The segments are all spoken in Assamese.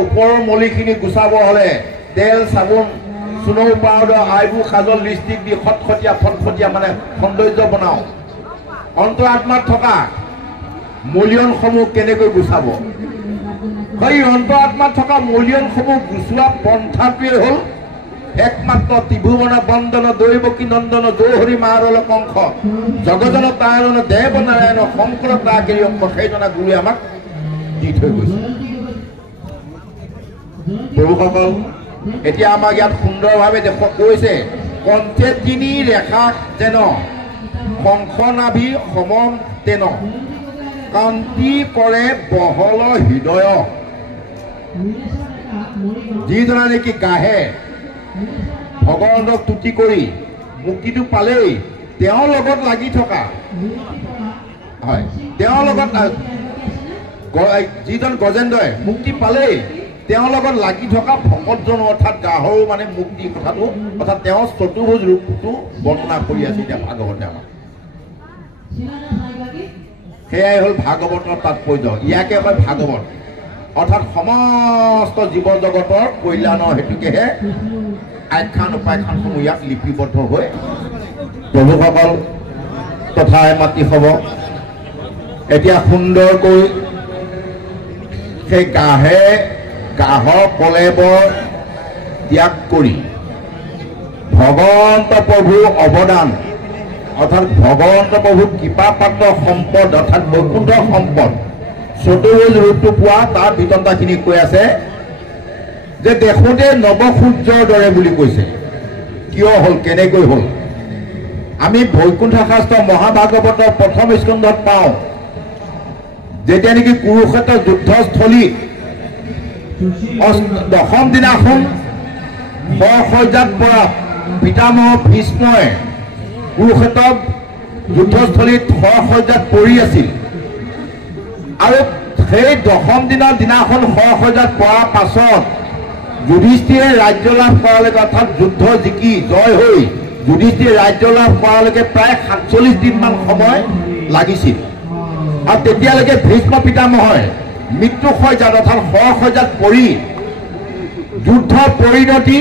ওপৰৰ মলিখিনি গুচাব হ'লে তেল চাবোন চুনৌ পাউডাৰ আইবোৰ কাজল লিপষ্টিক দি ফটফটীয়া মানে সৌন্দৰ্য বনাওঁ। অন্তৰ আত্মাত থকা মলিয়নসমূহ কেনেকৈ গুচাব? সেই অন্তৰ আত্মাত থকা মলিয়নসমূহ গুচোৱা পন্থাটোৱে হ'ল একমাত্ৰ ত্ৰিভুৱন বন্দন দৈৱকী নন্দন জৌহৰি মাৰল কংস জগজন তাৰণ দেৱ নাৰায়ণ শংকৰ তাকেৰি সেইজনা গুৰুৱে আমাক দি থৈ গৈছে। প্ৰভুসকল, এতিয়া আমাক ইয়াত সুন্দৰভাৱে কৈছে কণ্ঠে তিনি ৰেখা যেন শংখ নাভি সম তেন কান্তি কৰে বহল হৃদয়। যিজনা নেকি গাহে ভগৱানক তুতি কৰি মুক্তিটো পালেই তেওঁৰ লগত লাগি থকা হয়, তেওঁৰ লগত যিজন গজেন্দ্ৰই মুক্তি পালেই তেওঁৰ লগত লাগি থকা ভকতজন অৰ্থাৎ গাহৰু মানে মুক্তি কথাটো অৰ্থাৎ তেওঁৰ চতুৰ্ভুজ ৰূপটো বৰ্ণনা কৰি আছে এতিয়া ভাগৱতে আমাক। সেয়াই হ'ল ভাগৱতৰ তাৎপৰ্য। ইয়াকে কয় ভাগৱত, অৰ্থাৎ সমস্ত জীৱ জগতৰ কল্যাণৰ হেতুকেহে আখ্যান উপাখ্যানসমূহ ইয়াত লিপিবদ্ধ হৈ প্ৰভুসকল তথা মাতি হ'ব। এতিয়া সুন্দৰকৈ সেই গাহৰ কলেবৰ ত্যাগ কৰি ভগৱন্ত প্ৰভুৰ অৱদান অৰ্থাৎ ভগৱন্ত প্ৰভুৰ কৃপাপাত্ৰ সম্পদ অৰ্থাৎ বৈকুণ্ঠ সম্পদ চতুৰ্ভুজ ৰূপটো পোৱা তাৰ বিতন্তাখিনি কৈ আছে যে দেখোঁতে নৱসূৰ্যৰ দৰে বুলি কৈছে। কিয় হ'ল, কেনেকৈ হ'ল? আমি বৈকুণ্ঠ শাস্ত্ৰ মহাভাগৱতৰ প্ৰথম স্কন্ধত পাওঁ যেতিয়া নেকি কুৰুক্ষেত্ৰ যুদ্ধস্থলী দশম দিনাখন শয্যাত পৰা পিতামহ ভীষ্মই কুৰুক্ষেত্ৰ যুদ্ধস্থলীত শয্যাত পৰি আছিল আৰু সেই দশম দিনাখন শয্যাত পৰাৰ পাছত যুধিষ্ঠিৰে ৰাজ্য লাভ কৰালৈকে অৰ্থাৎ যুদ্ধ জিকি জয় হৈ যুধিষ্ঠিৰে ৰাজ্য লাভ কৰালৈকে প্ৰায় ৪৭ দিনমান সময় লাগিছিল। আৰু তেতিয়ালৈকে ভীষ্ম পিতামহই মৃত্যু শয্যাত অৰ্থাৎ শয্যাত পৰি যুদ্ধ পৰিণতি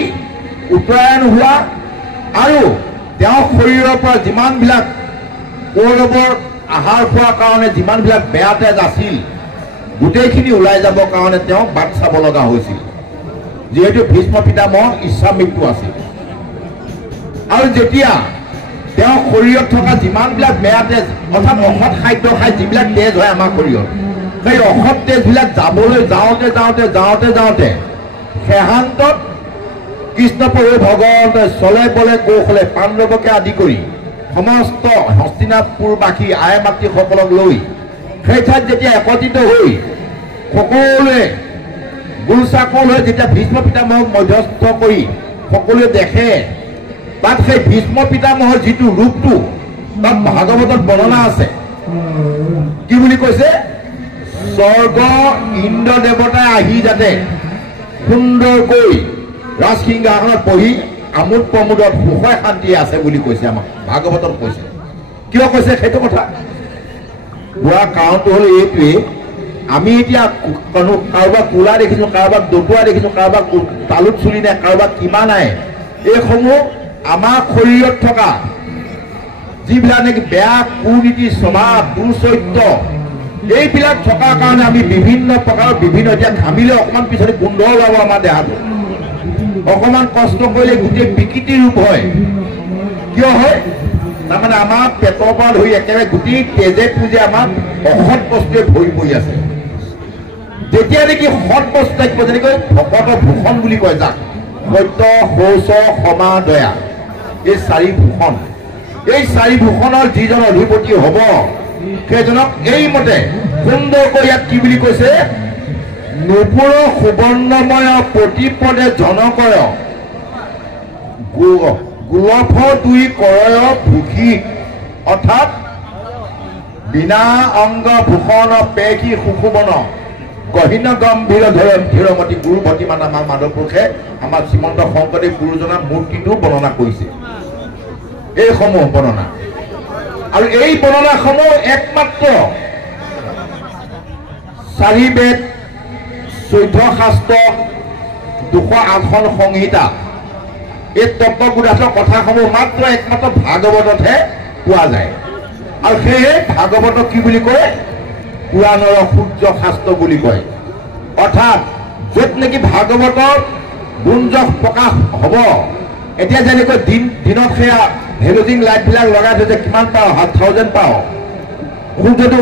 উত্তৰায়ণ হোৱা আৰু তেওঁৰ শৰীৰৰ পৰা যিমানবিলাক কৌৰৱৰ আহাৰ খোৱাৰ কাৰণে যিমানবিলাক বেয়া তেজ আছিল গোটেইখিনি ওলাই যাবৰ কাৰণে তেওঁ বাট চাব লগা হৈছিল, যিহেতু ভীষ্ম পিতামহৰ ইচ্ছা মৃত্যু আছিল। আৰু যেতিয়া তেওঁৰ শৰীৰত থকা যিমানবিলাক বেয়া তেজ অৰ্থাৎ অসৎ খাদ্য খাই যিবিলাক তেজ হয় আমাৰ শৰীৰত, সেই অসৎ তেজবিলাক যাবলৈ যাওঁতে শেষান্তত কৃষ্ণ প্ৰভু ভগৱন্তই চলে বলে কৌশলে পাণ্ডৱকে আদি কৰি সমস্ত হস্তিনাপুৰবাসী আই মাতৃসকলক লৈ সেই ঠাইত যেতিয়া একত্ৰিত হৈ সকলোৱে গোলচাকল হৈ যেতিয়া ভীষ্ম পিতামহক মধ্যস্থ কৰি সকলোৱে দেখে তাত সেই ভীষ্ম পিতামহৰ যিটো ৰূপটো তাত ভাগৱতত বৰ্ণনা আছে। কি বুলি কৈছে? স্বৰ্গ ইন্দ্ৰ দেৱতাই আহি যাতে সুন্দৰকৈ ৰাজসিংহাসনত বহি আমোদ প্ৰমোদত সুখে শান্তিয়ে আছে বুলি কৈছে, আমাক ভাগৱতত কৈছে। কিয় কৈছে সেইটো কথা কোৱা কাৰণটো হ'ল এইটোৱেই, আমি এতিয়া কাৰোবাক কোলা দেখিছোঁ, কাৰোবাক দতুৱা দেখিছোঁ, কাৰোবাক তালুত চুলি নাই, কাৰোবাক কিবা নাই, এইসমূহ আমাৰ শৰীৰত থকা যিবিলাক নেকি বেয়া কুনীতি স্বভাৱ দুৰ্চৰিত্ৰ এইবিলাক থকাৰ কাৰণে আমি বিভিন্ন প্ৰকাৰৰ এতিয়া ঘামিলে অকণমান পিছতে গোন্ধ ওলাব আমাৰ দেহাটো, অকণমান কষ্ট কৰিলে গোটেই বিকৃতি ৰূপ হয়। কিয় হয়? তাৰমানে আমাৰ পেটৰ পৰা ধৰি একেবাৰে গোটেই তেজে পুজে আমাৰ অসৎ বস্তুৱে ভৰি পৰি আছে। যেতিয়া নেকি সৎ বস্তু থাকিব, যেনেকৈ ভকত ভূষণ বুলি কয় যাক, সত্য শৌচ ক্ষমা দয়া, এই চাৰি ভূষণ, এই চাৰি ভূষণৰ যিজন অধিপতি হ'ব সেইজনক এইমতে সুন্দৰকৈ ইয়াত কি বুলি কৈছে? নুপুৰ সুবৰ্ণময় প্ৰতিপদে জনকয় গোলফ দুই কৰয় ভূষি অৰ্থাৎ বিনা অংগ ভূষণ পেশী সুশোভন গহীন গম্ভীৰ ধীৰমতী গুৰুভতী মানে আমাৰ মাধৱ পুৰুষে আমাৰ শ্ৰীমন্ত শংকৰদেৱ গুৰুজনাৰ মূৰ্তিটো বৰ্ণনা কৰিছে। এইসমূহ বৰ্ণনা আৰু এই বৰ্ণনাসমূহ একমাত্ৰ চাৰি বেদ 14 শাস্ত্ৰ 208খন সংহিতা এই তত্ত্ববোধাত্মক কথাসমূহ মাত্ৰ একমাত্ৰ ভাগৱততহে পোৱা যায় আৰু সেয়ে ভাগৱতক কি বুলি কয় পুৰাণৰ সূৰ্য শাস্ত্ৰ বুলি কয় অৰ্থাৎ য'ত নেকি ভাগৱতৰ গুঞ্জক প্ৰকাশ হ'ব এতিয়া যেনেকৈ দিনত সেয়া হেলোজিং লাইটবিলাক লগাই থৈছে কিমান পাওঁ 7000 পাওঁ সূৰ্যটো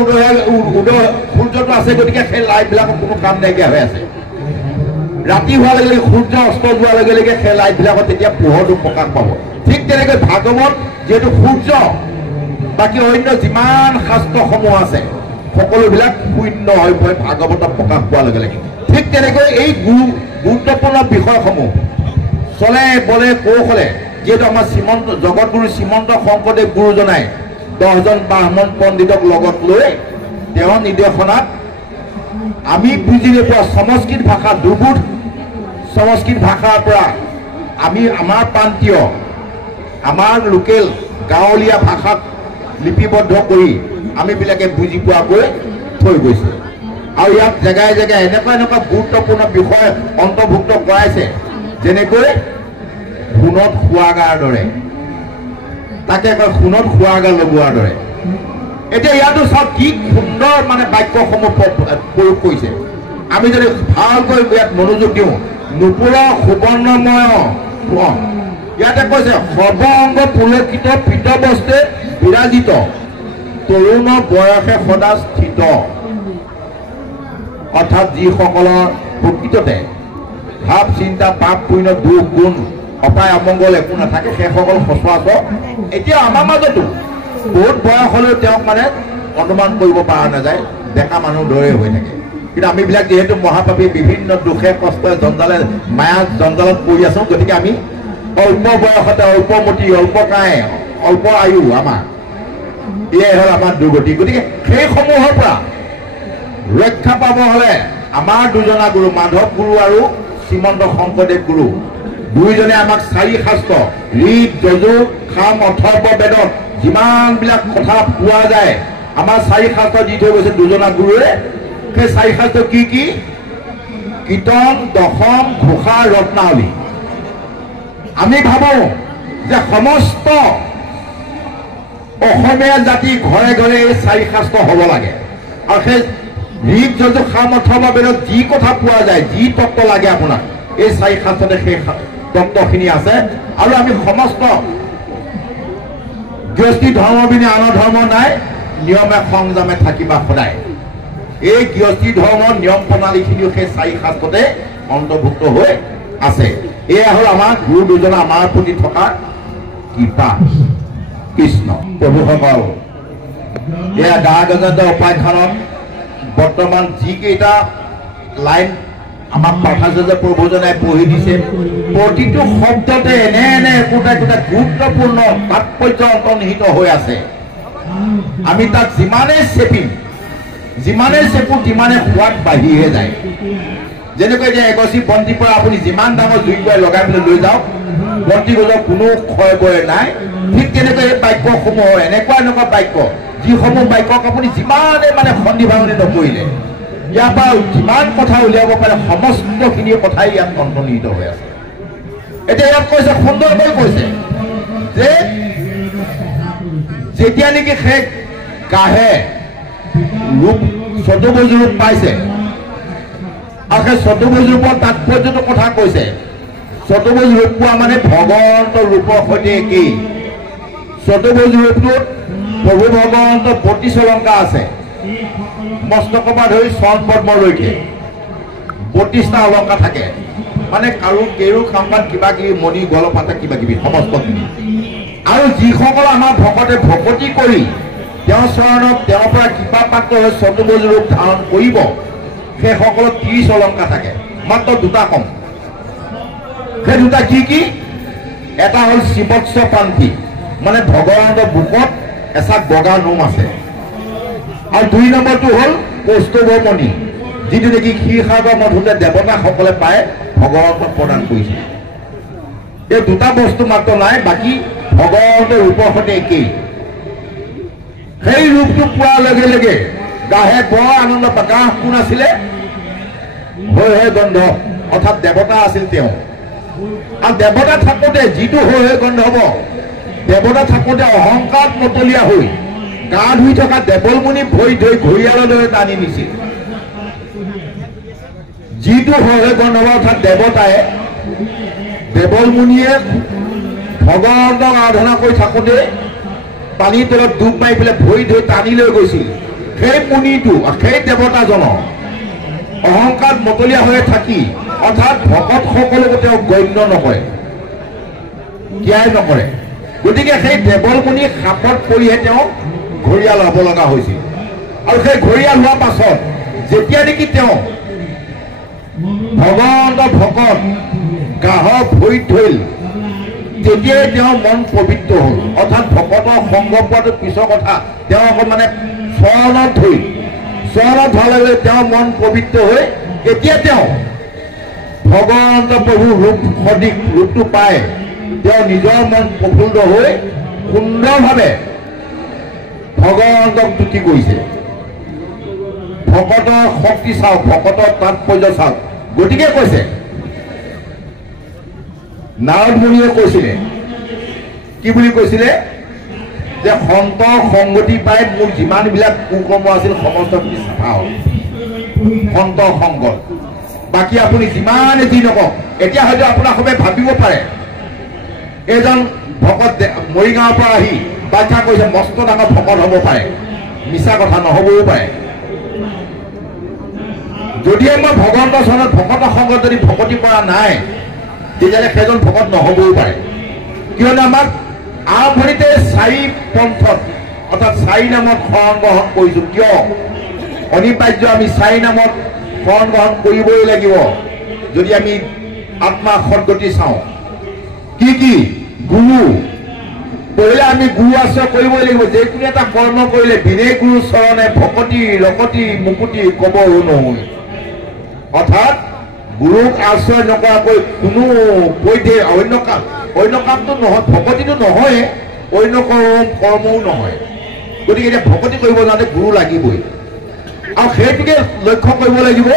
সূৰ্যটো আছে গতিকে সেই লাইটবিলাকৰ কোনো কাম নাইকিয়া হৈ আছে ৰাতি হোৱাৰ লগে লগে সূৰ্য অস্ত যোৱাৰ লগে লগে সেই লাইটবিলাকত তেতিয়া পোহৰটো প্ৰকাশ পাব ঠিক তেনেকৈ ভাগৱত যিহেতু সূৰ্য বাকী অন্য যিমান শাস্ত্ৰসমূহ আছে সকলোবিলাক শূন্য হৈ পৰে ভাগৱতত প্ৰকাশ পোৱাৰ লগে লগে ঠিক তেনেকৈ এই গুৰুত্বপূৰ্ণ বিষয়সমূহ চলে বলে কৌশলে যেহেতু আমাৰ জগতগুৰু শ্ৰীমন্ত শংকৰদেৱ গুৰুজনাই 10জন ব্ৰাহ্মণ পণ্ডিতক লগত লৈ তেওঁৰ নিৰ্দেশনাত আমি বুজি নোপোৱা সংস্কৃত ভাষা দুৰ্বোধ সংস্কৃত ভাষাৰ পৰা আমি আমাৰ প্ৰান্তীয় আমাৰ লোকেল গাঁৱলীয়া ভাষাত লিপিবদ্ধ কৰি আমিবিলাকে বুজি পোৱাকৈ থৈ গৈছে আৰু ইয়াত জেগাই জেগাই এনেকুৱা গুৰুত্বপূৰ্ণ বিষয় অন্তৰ্ভুক্ত কৰাইছে যেনেকৈ সোণত শোৱাগাৰ দৰে তাকে কয় সোণত শোৱাগাৰ লগোৱাৰ দৰে এতিয়া ইয়াতো চাওক কি সুন্দৰ মানে বাক্যসমূহ প্ৰয়োগ কৰিছে আমি যদি ভালকৈ ইয়াত মনোযোগ দিওঁ নুপুৰ সুবৰ্ণময় ইয়াতে কৈছে সৰ্বঅংগ পুলকিত পীতবস্ত্ৰে বিৰাজিত তৰুণ বয়সে সদা স্থিত অৰ্থাৎ যিসকলৰ প্ৰকৃততে ভাৱ চিন্তা পাপ পুণ্য দুখ গুণ অপায় অমংগল একো নাথাকে সেইসকল সচৰাচৰ এতিয়া আমাৰ মাজতো বহুত বয়স হ'লেও তেওঁক মানে অনুমান কৰিব পৰা নাযায় ডেকা মানুহ দৰে হৈ থাকে কিন্তু আমিবিলাক যিহেতু মহাপাপী বিভিন্ন দুখে কষ্টে জঞ্জালে মায়া জঞ্জালত পৰি আছোঁ গতিকে আমি অল্প বয়সতে অল্পমতি অল্পকায় অল্প আয়ু আমাৰ এয়াই হ'ল আমাৰ দুৰ্গতি গতিকে সেইসমূহৰ পৰা ৰক্ষা পাব হ'লে আমাৰ দুজনা গুৰু মাধৱ গুৰু আৰু শ্ৰীমন্ত শংকৰদেৱ গুৰু দুইজনে আমাক 4 শাস্ত্ৰ ঋক যজুৰ সাম অথৰ্ব বেদত যিমানবিলাক কথা পোৱা যায় আমাৰ 4 শাস্ত্ৰ দি থৈ গৈছে দুজনা গুৰুৱে সেই 4 শাস্ত্ৰ কি কি কীৰ্তন দশম ঘোষা ৰত্নাৱলী আমি ভাবোঁ যে সমস্ত অসমীয়া জাতি ঘৰে ঘৰে এই 4 শাস্ত্ৰ হ'ব লাগে আৰু সেই ঋক যজুৰ সাম অথৰ্ব বেদত যি কথা পোৱা যায় যি তত্ত্ব লাগে আপোনাক এই 4 শাস্ত্ৰতে সেই তত্ত্বখিনি আছে আৰু আমি সমস্ত গৃহস্থী ধৰ্ম বিনে আন ধৰ্ম নাই নিয়মে সংযমে থাকিবা সদায় এই গৃহস্থী ধৰ্মৰ নিয়ম প্ৰণালীখিনিও সেই 4 শাস্ত্ৰতে অন্তৰ্ভুক্ত হৈ আছে এয়া হ'ল আমাৰ গুৰু দুজনে আমাৰ প্ৰতি থকা কৃপা কৃষ্ণ প্ৰভুসকল এয়া গা গজেন্দ্ৰ উপাখ্যানত বৰ্তমান যিকেইটা লাইন আমাক পাঠাচাৰ্য প্ৰভুজনাই পঢ়ি দিছে প্ৰতিটো শব্দতে এনে একোটা গুৰুত্বপূৰ্ণ তাৎপৰ্য অন্তৰ্নিহিত হৈ আছে আমি তাক যিমানেই চেপিম তিমানে সোৱাদ বাঢ়িহে যায় যেনেকৈ এতিয়া এগছি বন্তিৰ পৰা আপুনি যিমান ডাঙৰ জুই লগাই পেলাই লৈ যাওক বন্তি গছৰ কোনো ক্ষয় বয় নাই ঠিক তেনেকৈ এই বাক্যসমূহৰ এনেকুৱা বাক্য যিসমূহ বাক্যক আপুনি যিমানে মানে সন্ধি ভাঙনি নকৰিলে ইয়াৰ পৰা যিমান কথা উলিয়াব পাৰে সমস্তখিনি কথাই ইয়াত অন্তৰ্নিহিত হৈ আছে এতিয়া ইয়াত কৈছে সুন্দৰকৈ কৈছে যে যেতিয়া নেকি সেই কাহে ৰূপ চতুৰ্ভুজ ৰূপ পাইছে আৰু সেই চতুৰ্ভুজ ৰূপৰ তাৎপৰ্যটোৰ কথা কৈছে চতুৰ্ভুজ ৰূপ পোৱা মানে ভগৱন্তৰ ৰূপৰ সৈতে একেই চতুৰ্ভুজ ৰূপটোত প্ৰভু ভগৱন্তৰ 32 অলংকাৰ আছে মস্তকৰ পৰা ধৰি চৰণ পদ্মলৈকে 32টা অলংকাৰ থাকে মানে কাৰো কেৰু খাম্বাত কিবা কিবি মণি গলপাতা কিবা কিবি সমস্তখিনি আৰু যিসকল আমাৰ ভকতে ভকতি কৰি তেওঁৰ চৰণত তেওঁৰ পৰা কৃপা প্ৰাপ্ত হৈ চতুৰ্ভুজ ৰূপ ধাৰণ কৰিব সেইসকলৰ 30 অলংকাৰ থাকে মাত্ৰ দুটা কম সেই দুটা কি এটা হ'ল শিৱৎস পান্থি মানে ভগৱন্তৰ বুকত এচাক বগা নোম আছে আৰু 2 নম্বৰটো হ'ল কৌস্তভমণি যিটো নেকি ক্ষীৰসাগৰ মধুতে দেৱতাসকলে পায় ভগৱন্তক প্ৰদান কৰিছে এই দুটা বস্তু মাত্ৰ নাই বাকী ভগৱন্তৰ ৰূপৰ সৈতে একেই সেই ৰূপটো পোৱাৰ লগে লগে গাহে বৰ আনন্দ প্ৰকাশ কোন আছিলে হৈ গন্ধ অৰ্থাৎ দেৱতা আছিল তেওঁ আৰু দেৱতা থাকোঁতে যিটো হৈ গন্ধ হ'ব দেৱতা থাকোঁতে অহংকাৰত মতলীয়া হৈ গা ধুই থকা দেৱলমুনি ভৰি ধৰি ঘৰিয়ালৰ দৰে টানি নিছিল যিটো হৈ গন্ধ হ'ব অৰ্থাৎ দেৱতাই দেৱলমুনিয়ে ভগৱন্তক আৰাধনা কৰি থাকোঁতে পানীৰ তলত ডুব মাৰি পেলাই ভৰি ধৰি টানি লৈ গৈছিল সেই মুনিটো সেই দেৱতাজনৰ অহংকাৰত মতলীয়া হৈ থাকি অৰ্থাৎ ভকতসকলকো তেওঁ গণ্য নকৰে জ্ঞান নকৰে গতিকে সেই দেৱলমুনি সাপত পৰিহে তেওঁ ঘৰিয়াল হ'ব লগা হৈছিল আৰু সেই ঘৰিয়াল হোৱাৰ পাছত যেতিয়া নেকি তেওঁ ভগৱন্ত ভকত গাহৰ ভৰিত ধৰিল তেতিয়াই তেওঁৰ মন পবিত্ৰ হ'ল অৰ্থাৎ ভকতৰ সংগ পোৱাটো পিছৰ কথা তেওঁ অকল মানে চৰণত ধৰিল চৰণত হোৱাৰ লগে লগে তেওঁৰ মন পবিত্ৰ হৈ এতিয়া তেওঁ ভগৱন্ত প্ৰভুৰ ৰূপ সদৃশ ৰূপটো পাই তেওঁ নিজৰ মন প্ৰফুল্ল হৈ সুন্দৰভাৱে ভগৱন্তক তুতি কৰিছে ভকতৰ শক্তি চাওক ভকতৰ তাৎপৰ্য চাওক গতিকে কৈছে নাৰদ মুনিয়ে কৈছিলে কি বুলি কৈছিলে যে সন্তৰ সংগতি পাই মোৰ যিমানবিলাক কুকৰ্ম আছিল সমস্তখিনি চাফা হ'ল সন্তৰ সংগত বাকী আপুনি যিমানে যি নকওক এতিয়া হয়তো আপোনাৰ সবে ভাবিব পাৰে এজন ভকত মৰিগাঁৱৰ পৰা আহি বাখ্যা কৰিছে মস্ত ডাঙৰ ভকত হ'ব পাৰে মিছা কথা নহ'বও পাৰে যদিহে মই ভগৱন্তৰ চৰণত ভকতৰ সংগত যদি ভকতি কৰা নাই তেতিয়াহ'লে সেইজন ভকত নহ'বও পাৰে কিয়নো আমাক আৰম্ভণিতে 4 পন্থত অৰ্থাৎ 4 নামত শৰণ গ্ৰহণ কৰিছোঁ কিয় অনিবাৰ্য আমি 4 নামত শৰণ গ্ৰহণ কৰিবই লাগিব যদি আমি আত্মা সদগতি চাওঁ কি গুৰু পঢ়িলে আমি গুৰু আশ্ৰয় কৰিবই লাগিব যিকোনো এটা কৰ্ম কৰিলে বিনে গুৰু চৰণে ভকতি ৰকতি মুকুতি কবও নহয় অৰ্থাৎ গুৰুক আশ্ৰয় নকৰাকৈ কোনো পৈতে অন্য কামটো নহয় ভকতিটো নহয় অন্য কৰ্মও নহয় গতিকে এতিয়া ভকতি কৰিব যাওঁতে গুৰু লাগিবই আৰু সেইটোকে লক্ষ্য কৰিব লাগিব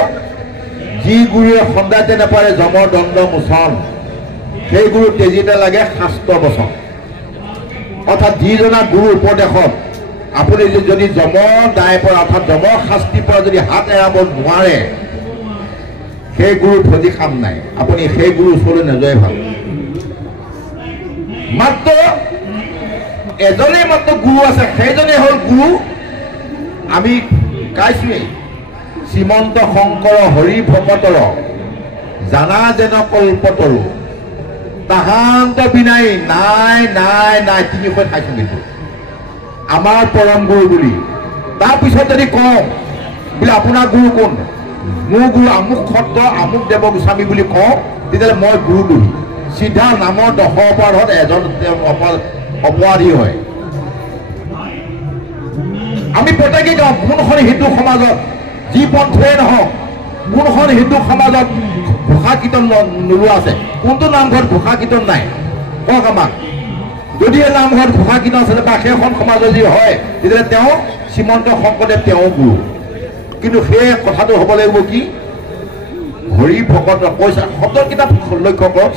যি গুৰুৱে সন্দাতে নাপাৰে যমৰ দণ্ড মোচন সেই গুৰু তেজিতে লাগে শাস্ত্ৰ বচন অৰ্থাৎ যিজনা গুৰু উপদেশত আপুনি যদি যমৰ দায় পৰা অৰ্থাৎ যমৰ শাস্তিৰ পৰা যদি হাত এৰাব নোৱাৰে সেই গুৰু ভজি কাম নাই আপুনি সেই গুৰু ওচৰলৈ নাযোৱাই ভাল মাত্ৰ এজনেই মাত্ৰ গুৰু আছে সেইজনেই হ'ল গুৰু আমি গাইছোৱেই শ্ৰীমন্ত শংকৰ হৰি ভকতৰ জানা যেন কল্পতৰু তাহান্ত বিনাই নাই নাই নাই 300 খাইছোঁ কিন্তু আমাৰ পৰম গুৰু বুলি তাৰপিছত যদি কওঁ বোলে আপোনাৰ গুৰু কোন মোৰ গুৰু আমুক সত্ৰ আমুক দেৱ গোস্বামী বুলি কওঁ তেতিয়াহ'লে মই গুৰু বুলি চিধা নামৰ 10 অপৰাধত এজন অপৰাধী হয় আমি প্ৰত্যেকেই কওঁ কোনখন হিন্দু সমাজত যি পন্থই নহওক কোনখন হিন্দু সমাজত ঘোষা কীৰ্তন নোলোৱা আছে কোনটো নামঘৰত ঘোষা কীৰ্তন নাই কওক আমাক যদিহে নামঘৰত ঘোষা কীৰ্তন আছে বা সেইখন সমাজৰ যি হয় তেতিয়াহ'লে তেওঁ শ্ৰীমন্ত শংকৰদেৱ তেওঁ গুৰু কিন্তু সেই কথাটো হ'ব লাগিব কি হৰি ভকতৰ কৈছা শব্দৰ কিতাপ লক্ষ্য কৰক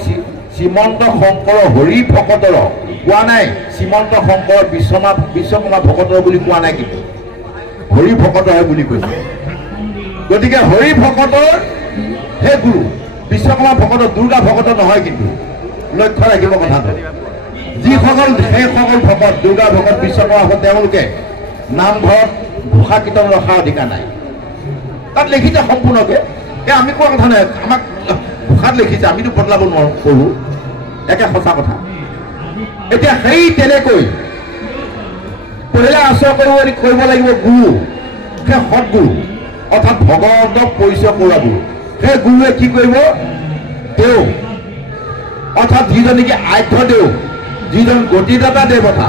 শ্ৰীমন্ত শংকৰ হৰি ভকতৰ কোৱা নাই শ্ৰীমন্ত শংকৰ বিশ্বকৰ্মা ভকতৰ বুলি কোৱা নাই কিন্তু হৰি ভকতৰ হয় বুলি কৈছে গতিকে হৰি ভকতৰ হে গুৰু বিশ্বকৰ্মা ভকতৰ দুৰ্গা ভকতৰ নহয় কিন্তু লক্ষ্য ৰাখিব কথাটো যিসকল সেইসকল ভকত দুৰ্গা ভকত বিশ্বকৰ্মা ভকত তেওঁলোকে নামঘৰত ঘোষা কীৰ্তন ৰখাৰ অধিকাৰ নাই তাত লিখিছে সম্পূৰ্ণকে আমি কোৱা কথা নাই আমাক ঘোষাত লিখিছে আমিতো বদলাব নোৱাৰোঁ কৰোঁ একে সঁচা কথা এতিয়া সেই তেনেকৈ পঢ়িলে আশ্ৰয় কৰিব লাগিব গুৰু সেই সৎগুৰু অৰ্থাৎ ভগৱন্তক পৰিচয় কৰোৱা গুৰু সেই গুৰুৱে কি কৰিব তেওঁ অৰ্থাৎ যিজন নেকি আধ্য দেও যিজন গতিদাতা দেৱতা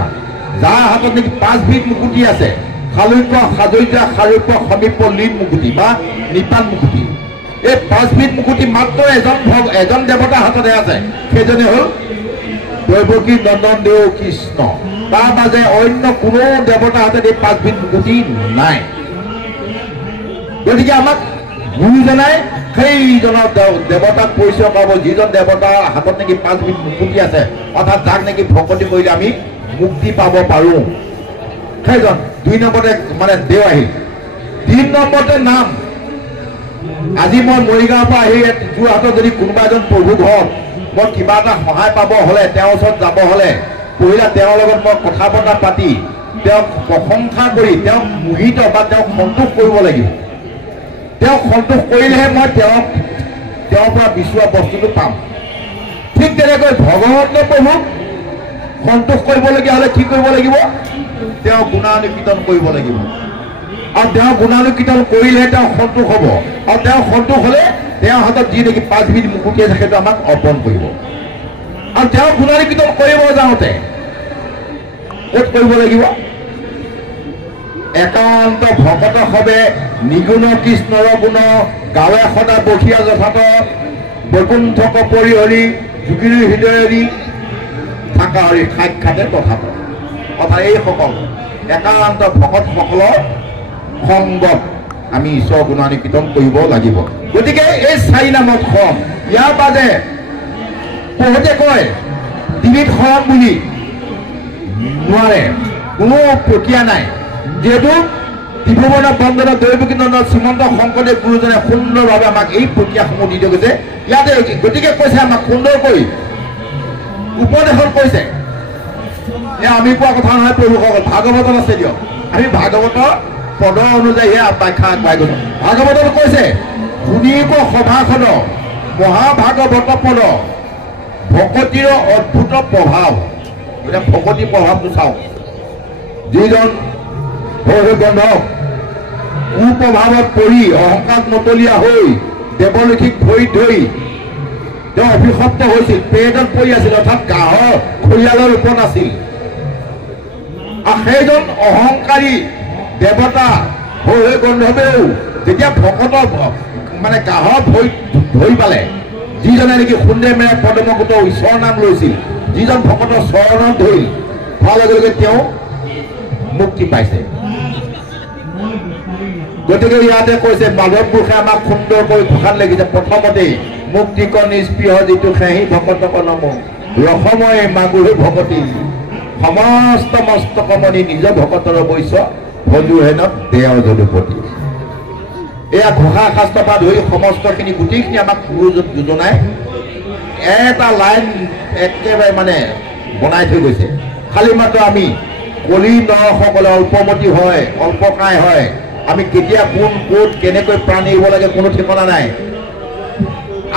যাৰ হাতত নেকি 5 বিধ মুকুটি আছে খালুক্য সাজৰিকা সাৰূপ্য সমীপ লীন মুকুটি বা নিপান মুকুটি এই 5 বিধ মুকুটি মাত্ৰ এজন দেৱতাৰ হাততে আছে সেইজনে হ'ল দৈৱকী নন্দন দেও কৃষ্ণ তাৰ মাজে অন্য কোনো দেৱতাৰ হাতত এই 5 বিধ মুকুটি নাই গতিকে আমাক গুৰুজনাই সেইজনৰ দেৱতাক পৰিচয় কৰাব, যিজন দেৱতাৰ হাতত নেকি 5বিধ মুকুতি আছে, অৰ্থাৎ যাক নেকি ভকতি কৰিলে আমি মুক্তি পাব পাৰোঁ, সেইজন 2 নম্বৰতে মানে দেও আহিল। 3 নম্বৰতে নাম। আজি মই মৰিগাঁৱৰ পৰা আহি যোৰহাটত যদি কোনোবা এজন প্ৰভু ঘৰত মই কিবা এটা সহায় পাব হ'লে, তেওঁৰ ওচৰত যাব হ'লে, পহিলা তেওঁৰ লগত মই কথা বতৰা পাতি তেওঁক প্ৰশংসা কৰি তেওঁক মোহিত বা তেওঁক সন্তোষ কৰিব লাগিব। তেওঁক সন্তোষ কৰিলেহে মই তেওঁৰ পৰা বিচৰা বস্তুটো পাম। ঠিক তেনেকৈ ভগৱন্ত প্ৰভুক সন্তোষ কৰিবলগীয়া হ'লে কি কৰিব লাগিব? তেওঁ গুণানুকীৰ্তন কৰিব লাগিব, আৰু তেওঁ গুণানুকীৰ্তন কৰিলেহে তেওঁ সন্তোষ হ'ব, আৰু তেওঁ সন্তোষ হ'লে তেওঁৰ হাতত যি নেকি 5বিধ মুকুতি আছে সেইটো আমাক অৰ্পণ কৰিব। আৰু তেওঁ গুণানুকীৰ্তন কৰিব যাওঁতে ক'ত কৰিব লাগিব? একান্ত ভকত সবে নিগুণ কৃষ্ণৰ গুণ গাৱে সদা বসিয়া যথাত বৈকুণ্ঠ কপৰি হৰি যোগীৰ হৃদয়ৰি থাকা হৰি সাক্ষাতে তথাত। অৰ্থাৎ এইসকল একান্ত ভকতসকলৰ সংগত আমি ঈশ্বৰ গুণানুকীৰ্তন কৰিব লাগিব। গতিকে এই 4 নামত সম। ইয়াৰ বাদে বহুতে কয় ডিঙিত সৰম বুলি নোৱাৰে, কোনো প্ৰক্ৰিয়া নাই। যিহেতু ত্ৰিভুৱন বন্দনা দৈৱকীনন্দন শ্ৰীমন্ত শংকৰদেৱ গুৰুজনে সুন্দৰভাৱে আমাক এই প্ৰক্ৰিয়াসমূহ দি থৈ গৈছে। ইয়াতে গতিকে কৈছে আমাক সুন্দৰকৈ উপদেশন কৰিছে। আমি কোৱা কথা নহয় প্ৰভুসকল, ভাগৱতত আছে দিয়ক। আমি ভাগৱতৰ পদ অনুযায়ী ব্যাখ্যা আগবাই গৈছো। ভাগৱতত কৈছে শুনিব সভাসদ মহাভাগৱত পদ ভকতিৰ অদ্ভুত প্ৰভাৱ। এতিয়া ভকতিৰ প্ৰভাৱটো চাওক। যিজন গন্ধক কুপ্ৰভাৱত পৰি অহংকাৰ নতলীয়া হৈ দেৱলক্ষীক ভৰিত ধৰি তেওঁ অভিশপ্ত হৈছিল, পেটত পৰি আছিল, অৰ্থাৎ কাহৰ খৰিয়ালৰ ৰূপত আছিল। আৰু সেইজন অহংকাৰী দেৱতা হৈ গন্ধৱেও যেতিয়া ভকতৰ মানে কাহৰ ভৰিত ধৰি পালে, যিজনে নেকি সুন্দে মেৰে পদমগত ঈশ্বৰৰ নাম লৈছিল, যিজন ভকতৰ চৰণত ধৰি হোৱাৰ লগে লগে তেওঁ মুক্তি পাইছে। গতিকে ইয়াতে কৈছে মাধৱ পুৰুষে আমাক সুন্দৰকৈ ঘোষাত লিখিছে। প্ৰথমতেই মুক্তিক নিষ্পৃহ যিটো সেহি ভকতক নম ৰসময় মাগুৰু ভকতি সমস্ত মস্তকমণি নিজ ভকতৰ বৈশ্য ভজু হেনত দেহ যদুপতি। এয়া ঘোষা শাস্ত্ৰৰ পৰা ধৰি সমস্তখিনি গোটেইখিনি আমাক গুৰু যোজনাই এটা লাইন একেবাৰে মানে বনাই থৈ গৈছে। খালি মাত্ৰ আমি কলি নৰসকলে অল্পমতি হয়, অল্পকায় হয়, আমি কেতিয়া কোন ক'ত কেনেকৈ প্ৰাণ এৰিব লাগে কোনো ঠিকনা নাই।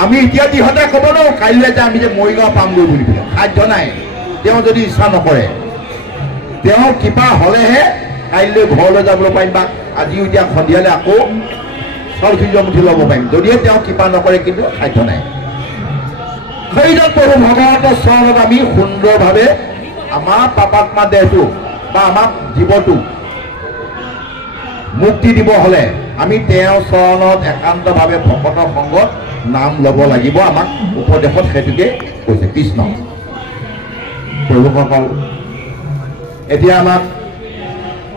আমি এতিয়া যিহঁতে ক'ব নোৱাৰো কাইলৈ যে আমি যে মৰিগাঁও পামগৈ বুলি পেলাই, সাধ্য নাই। তেওঁ যদি ইচ্ছা নকৰে, তেওঁৰ কৃপা হ'লেহে কাইলৈ ঘৰলৈ যাবলৈ পাৰিম, বা আজিও এতিয়া সন্ধিয়ালৈ আকৌ সূৰ্যমুঠি ল'ব পাৰিম। যদিহে তেওঁ কৃপা নকৰে কিন্তু সাধ্য নাই। সেইজন প্ৰভু ভগৱন্তৰ চৰণত আমি সুন্দৰভাৱে আমাৰ পাপাত্মা দেহটো বা আমাৰ জীৱটো মুক্তি দিব হ'লে আমি তেওঁৰ চৰণত একান্তভাৱে ভকতৰ সংগত নাম ল'ব লাগিব। আমাক উপদেশত সেইটোকে কৈছে কৃষ্ণ। প্ৰভুসকল এতিয়া আমাক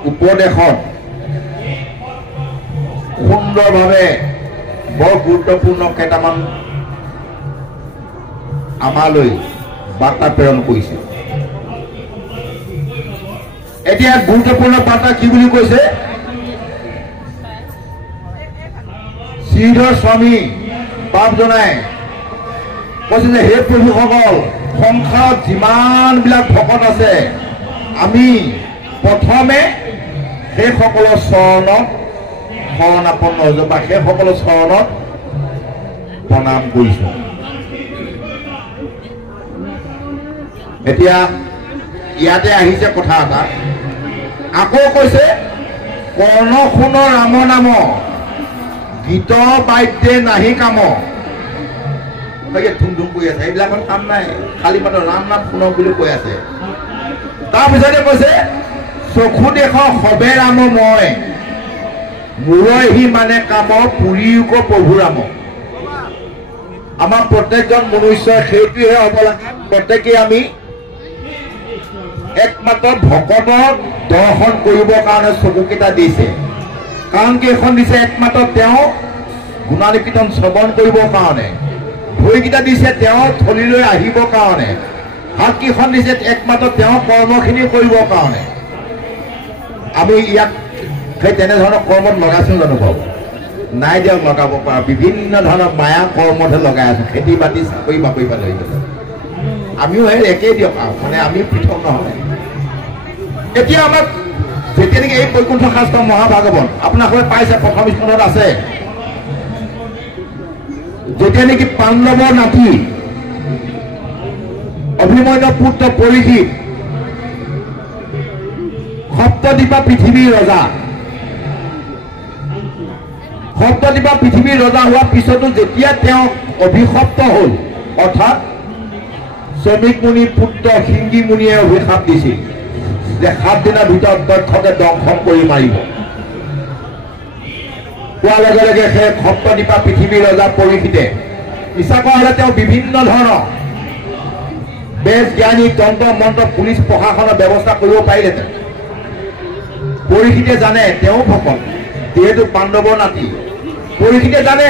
উপদেশত সুন্দৰভাৱে বৰ গুৰুত্বপূৰ্ণ কেইটামান আমালৈ বাৰ্তা প্ৰেৰণ কৰিছে। এতিয়া গুৰুত্বপূৰ্ণ বাৰ্তা কি বুলি কৈছে? শ্ৰীধৰ স্বামী পাপ জনাই কৈছে যে হে প্ৰভুসকল, সংসাৰত যিমানবিলাক ভকত আছে আমি প্ৰথমে সেইসকলৰ চৰণত শৰণাপন্ন হৈছো বা সেইসকলৰ চৰণত প্ৰণাম কৰিছো। এতিয়া ইয়াতে আহিছে কথা এটা, আকৌ কৈছে কৰ্ণ শুন ৰাম নাম গীত বাদ্যে নাহি কাম। ধুম ধুম কৰি আছে, এইবিলাকত কাম নাই, খালি মাত্ৰ ৰাম নাম শুনক বুলি কৈ আছে। তাৰপিছতে কৈছে চকু দেখ সবে ৰাম মই মূৰহি মানে কাম পুৰীক প্ৰভু ৰাম। আমাৰ প্ৰত্যেকজন মনুষ্যৰ সেইটোহে হ'ব লাগে। প্ৰত্যেকেই আমি একমাত্ৰ ভকতৰ দৰ্শন কৰিবৰ কাৰণে চকুকেইটা দিছে। কাৰণ কেইখন দিছে? একমাত্ৰ তেওঁ গুণানুকীৰ্তন শ্ৰৱণ কৰিবৰ কাৰণে, ভৰিকেইটা দিছে তেওঁ থলীলৈ আহিবৰ কাৰণে, হাতকেইখন দিছে একমাত্ৰ তেওঁ কৰ্মখিনি কৰিবৰ কাৰণে। আমি ইয়াক সেই তেনেধৰণৰ কৰ্মত লগাইছোঁ জানো বাৰু? নাই দিয়ক, লগাব পৰা বিভিন্ন ধৰণৰ মায়া কৰ্মতহে লগাই আছোঁ, খেতি বাতি চাকৰি বাকৰি পৰা ধৰি পেলাই। আমিও সেই একেই দিয়ক আৰু, মানে আমি পৃথক নহয়। এতিয়া আমাক যেতিয়া নেকি এই বৈকুণ্ঠ শাস্ত্ৰ মহাভাগৱত আপোনালোকে পাইছে, প্ৰথম স্থানত আছে, যেতিয়া নেকি পাণ্ডৱৰ নাতি অভিমন্যুৰ পুত্ৰ পৰীক্ষিত সপ্তদ্বীপা পৃথিৱীৰ ৰজা, সপ্তদ্বীপা পৃথিৱীৰ ৰজা হোৱাৰ পিছতো যেতিয়া তেওঁ অভিশপ্ত হ'ল, অৰ্থাৎ শ্ৰমিক মুনিৰ পুত্ৰ সিংগী মুনিয়ে অভিশাপ দিছিল যে 7 দিনৰ ভিতৰত দক্ষকে দংশন কৰি মাৰিব। কোৱাৰ লগে লগে সেই সপ্তদ্বীপা পৃথিৱীৰ ৰজা পৰীক্ষিতে ইচ্ছা কৰা হ'লে তেওঁ বিভিন্ন ধৰণৰ বেজ জ্ঞানী তন্ত্ৰ মন্ত্ৰ পুলিচ প্ৰশাসনৰ ব্যৱস্থা কৰিব পাৰিলেহেঁতেন। পৰীক্ষিতে জানে তেওঁ ভকত, যিহেতু পাণ্ডৱৰ নাতি। পৰীক্ষিতে জানে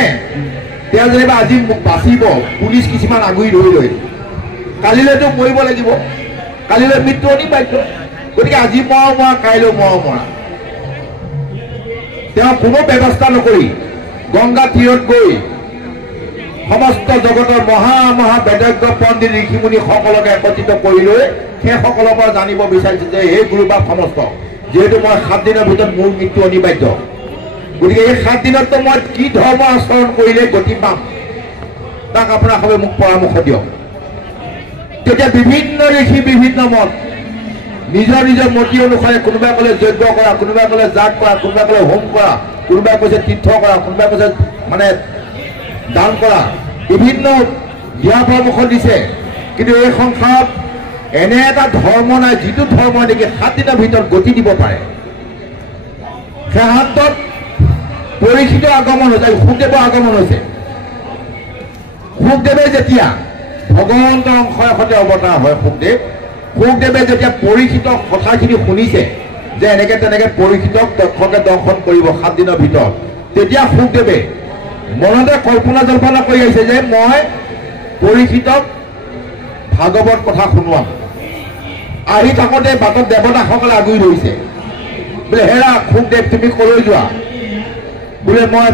তেওঁ যেনিবা আজি মোক বাচিব, পুলিচ কিছুমান আগুৰি ধৰি লৈ কালিলৈতো মৰিব লাগিব, কালিলৈ মৃত্যু অনিবাৰ্য, গতিকে আজি মৰা কাইলৈ মৰা। তেওঁ কোনো ব্যৱস্থা নকৰি গংগা তীৰত গৈ সমস্ত জগতৰ মহা বেদজ্ঞ পণ্ডিত ঋষিমুনি সকলকে একত্ৰিত কৰি লৈ সেইসকলৰ পৰা জানিব বিচাৰিছে যে হে গুৰুবাব সমস্ত, যিহেতু মই 7 দিনৰ ভিতৰত মোৰ মৃত্যু অনিবাৰ্য, গতিকে এই 7 দিনততো মই কি ধৰ্ম আচৰণ কৰিলে গতি পাম, তাক আপোনালোকে মোক পৰামৰ্শ দিয়ক। তেতিয়া বিভিন্ন ঋষি বিভিন্ন মত, নিজৰ নিজৰ মতি অনুসাৰে কোনোবাই ক'লে যজ্ঞ কৰা, কোনোবাই ক'লে যাগ কৰা, কোনোবাই ক'লে হোম কৰা, কোনোবাই কৈছে তীৰ্থ কৰা, কোনোবাই কৈছে মানে দান কৰা, বিভিন্ন দিহা পৰামৰ্শ দিছে। কিন্তু এই সংসাৰত এনে এটা ধৰ্ম নাই যিটো ধৰ্ম নেকি 7 দিনৰ ভিতৰত গতি দিব পাৰে। সেহান্তত পৰীক্ষিত আগমন হৈছে, সুখদেৱৰ আগমন হৈছে। সুখদেৱে যেতিয়া ভগৱন্তৰ অংশৰ সৈতে অৱতাৰ হয়, সুখদেৱে যেতিয়া পৰীক্ষিতক কথাখিনি শুনিছে যে এনেকে তেনেকে পৰীক্ষিতক দক্ষকে দংশন কৰিব 7 দিনৰ ভিতৰত, তেতিয়া সুখদেৱে মনতে কল্পনা জল্পনা কৰি আহিছে যে মই পৰীক্ষিতক ভাগৱত কথা শুনোৱাম। আহি থাকোঁতে বাটত দেৱতাসকলে আগুৰি ধৰিছে, বোলে হেৰা সুখদেৱ তুমি কলৈ যোৱা? বোলে মই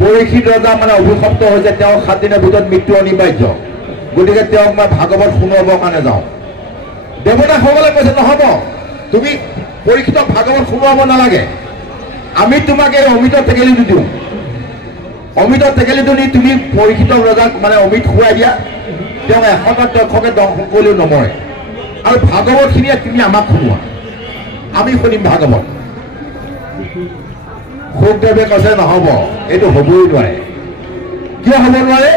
পৰীক্ষিত ৰজা মানে অভিশপ্ত হৈছে, তেওঁ 7 দিনৰ ভিতৰত মৃত্যু অনিবাৰ্য, গতিকে তেওঁক মই ভাগৱত শুনাবৰ কাৰণে যাওঁ। দেৱতাসকলে কৈছে নহ'ব, তুমি পৰীক্ষিতক ভাগৱত শুনোৱাব নালাগে, আমি তোমাক এই অমৃতৰ টেকেলিটো দিওঁ, অমৃতৰ টেকেলিটো নি তুমি পৰীক্ষিত ৰজাক মানে অমৃত খুৱাই দিয়া, তেওঁক 100টা দক্ষকে দংশন কৰিলেও নমৰে, আৰু ভাগৱতখিনিয়ে তুমি আমাক শুনোৱা, আমি শুনিম ভাগৱত। সুখদেৱে কৈছে নহ'ব, এইটো হ'বই নোৱাৰে। কিয় হ'ব নোৱাৰে?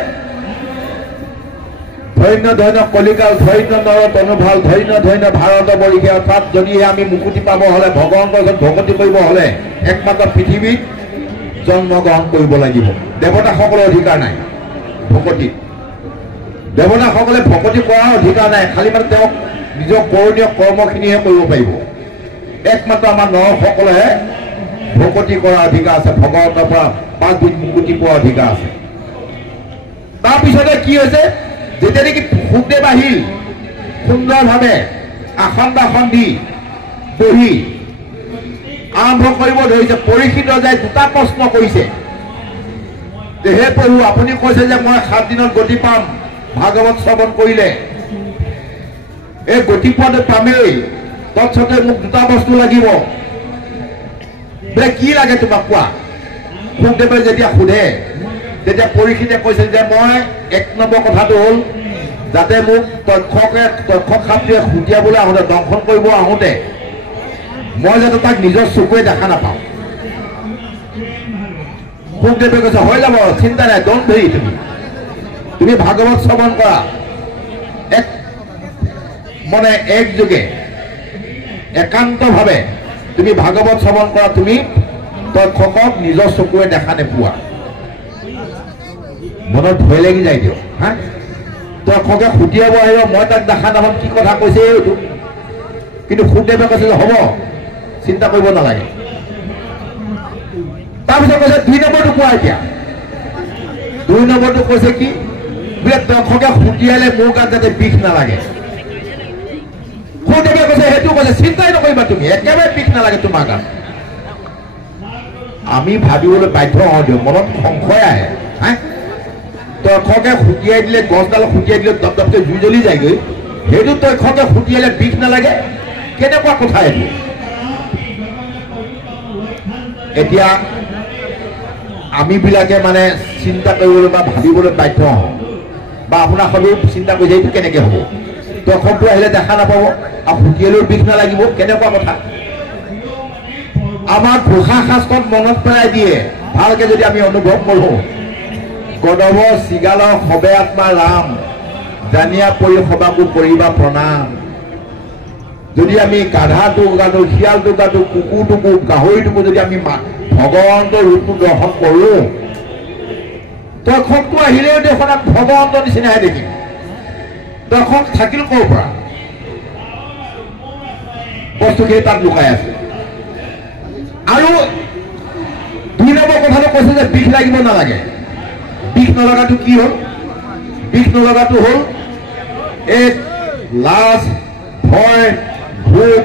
ধন্য ধন্য কলিকাল, ধন্য নৰ তনুভাল, ধন্য ভাৰত বৰিষে, অৰ্থাৎ যদিহে আমি মুকুতি পাব হ'লে, ভগৱন্তৰ ওচৰত ভকতি কৰিব হ'লে একমাত্ৰ পৃথিৱীত জন্মগ্ৰহণ কৰিব লাগিব। দেৱতাসকলৰ অধিকাৰ নাই ভকতিত, দেৱতাসকলে ভকতি কৰাৰ অধিকাৰ নাই, খালি মানে তেওঁক নিজৰ কৰণীয় কৰ্মখিনিহে কৰিব পাৰিব। একমাত্ৰ আমাৰ নৰসকলেহে ভকতি কৰাৰ অধিকাৰ আছে, ভগৱন্তৰ পৰা 5 দিন মুকুতি পোৱাৰ অধিকাৰ আছে। তাৰপিছতে কি হৈছে, যেতিয়া নেকি সুখদেৱ আহিল, সুন্দৰভাৱে আসন বাসন দি বহি আৰম্ভ কৰিব ধৰিছে। পৰীক্ষিত ৰজাই 2টা প্ৰশ্ন কৰিছে যে হে প্ৰভু, আপুনি কৈছে যে মই 7 দিনত গতি পাম ভাগৱত শ্ৰৱণ কৰিলে, এই গতি পোৱাটো পামেই, তৎসত্ত্বে মোক 2টা বস্তু লাগিব, বোলে কি লাগে তোমাক কোৱা? সুখদেৱে যেতিয়া সোধে তেতিয়া পৰীক্ষিতে কৈছে যে মই 1 নম্বৰ কথাটো হ'ল যাতে মোক তক্ষক সাপটোৱে খুটিয়াবলৈ আহোঁতে, দংশন কৰিব আহোঁতে মই যাতে তাক নিজৰ চকুৰে দেখা নাপাওঁ। সুখদেৱে কৈছে হৈ যাব, চিন্তা নাই, ডন্ট ভেৰি, তুমি ভাগৱত শ্ৰৱণ কৰা, মানে একযোগে একান্তভাৱে তুমি ভাগৱত শ্ৰৱণ কৰা, তুমি তক্ষকক নিজৰ চকুৰে দেখা নোপোৱা। মনত ভয় লাগি যায় দিয়ক, হা তক্ষকে খুটিয়াব আহিব, মই তাক দেখা নাপাম, কি কথা কৈছে এইটো। কিন্তু সুখদেৱে কৈছে যে হ'ব, চিন্তা কৰিব নালাগে। তাৰপিছত কৈছে 2 নম্বৰটো কোৱা এতিয়া। 2 নম্বৰটো কৈছে কি বোলে দৰ্শকে সুটিয়ালে মোৰ গাত যাতে বিষ নালাগে সুদেৱে কৈছে সেইটো কৈছে চিন্তাই নকৰিবা তুমি একেবাৰে বিষ নালাগে তোমাৰ গাত আমি ভাবিবলৈ বাধ্য হওঁ দিওঁ মনত সংশয় আহে দৰ্শকে সুটিয়াই দিলে গছডাল সুটিয়াই দিলে দপ দপকৈ জুই জ্বলি যায়গৈ সেইটো দৰ্শকে সুটিয়ালে বিষ নালাগে কেনেকুৱা কথা এইটো এতিয়া আমিবিলাকে মানে চিন্তা কৰিবলৈ বা ভাবিবলৈ বাধ্য হওঁ বা আপোনাৰ সবেও চিন্তা কৰিছে এইটো কেনেকৈ হ'ব দৰ্শকটো আহিলে দেখা নাপাব আৰু সুটিয়ালেও বিষ নালাগিব কেনেকুৱা কথা আমাৰ ঘোষা শাস্ত্ৰত মনত পেলাই দিয়ে ভালকৈ যদি আমি অনুভৱ কৰোঁ গদব চিগালৰ সবে আত্মা ৰাম জানিয়া পৰি সবাকো কৰিবা প্ৰণাম যদি আমি গাধাটো গাধো শিয়ালটো গাধো কুকুৰটোকো গাহৰিটোকো যদি আমি ভগৱন্তৰ ৰূপটো দৰ্শন কৰোঁ দৰ্শকটো আহিলেও দেখোন ভগৱন্তৰ নিচিনাহে দেখিম দৰ্শক থাকিল ক'ৰ পৰা বস্তুখিনি তাত লুকাই আছে আৰু 2 নম্বৰ কথাটো কৈছে যে বিষ লাগিব নালাগে বিষ নলগাটো কি হ'ল বিষ নলগাটো হ'ল এই লাজ ভয় ভোক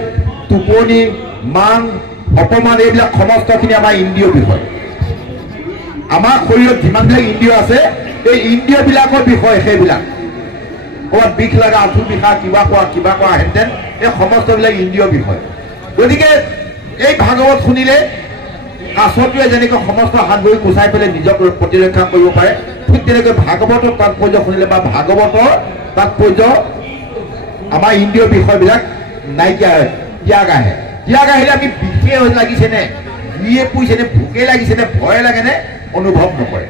টোপনি মান অপমান এইবিলাক সমস্তখিনি আমাৰ ইন্দ্ৰিয় বিষয় আমাৰ শৰীৰত যিমানবিলাক ইন্দ্ৰিয় আছে এই ইন্দ্ৰিয়বিলাকৰ বিষয় সেইবিলাক ক'ৰবাত বিষ লগা আঁঠু বিষা কিবা কৰা হেঁতেন এই সমস্তবিলাক ইন্দ্ৰিয় বিষয় গতিকে এই ভাগৱত শুনিলে কাছটোৱে যেনেকৈ সমস্ত হাত ভৰি কুচাই পেলাই নিজক প্ৰতিৰক্ষা কৰিব পাৰে ঠিক তেনেকৈ ভাগৱতৰ তাৎপৰ্য শুনিলে বা ভাগৱতৰ তাৎপৰ্য আমাৰ ইন্দ্ৰিয় বিষয়বিলাক নাইকিয়া হয় ত্যাগ আহিলে আমি বিষে লাগিছেনে জুইয়ে পুৰিছেনে ভোকে লাগিছেনে ভয়ে লাগেনে অনুভৱ নকৰে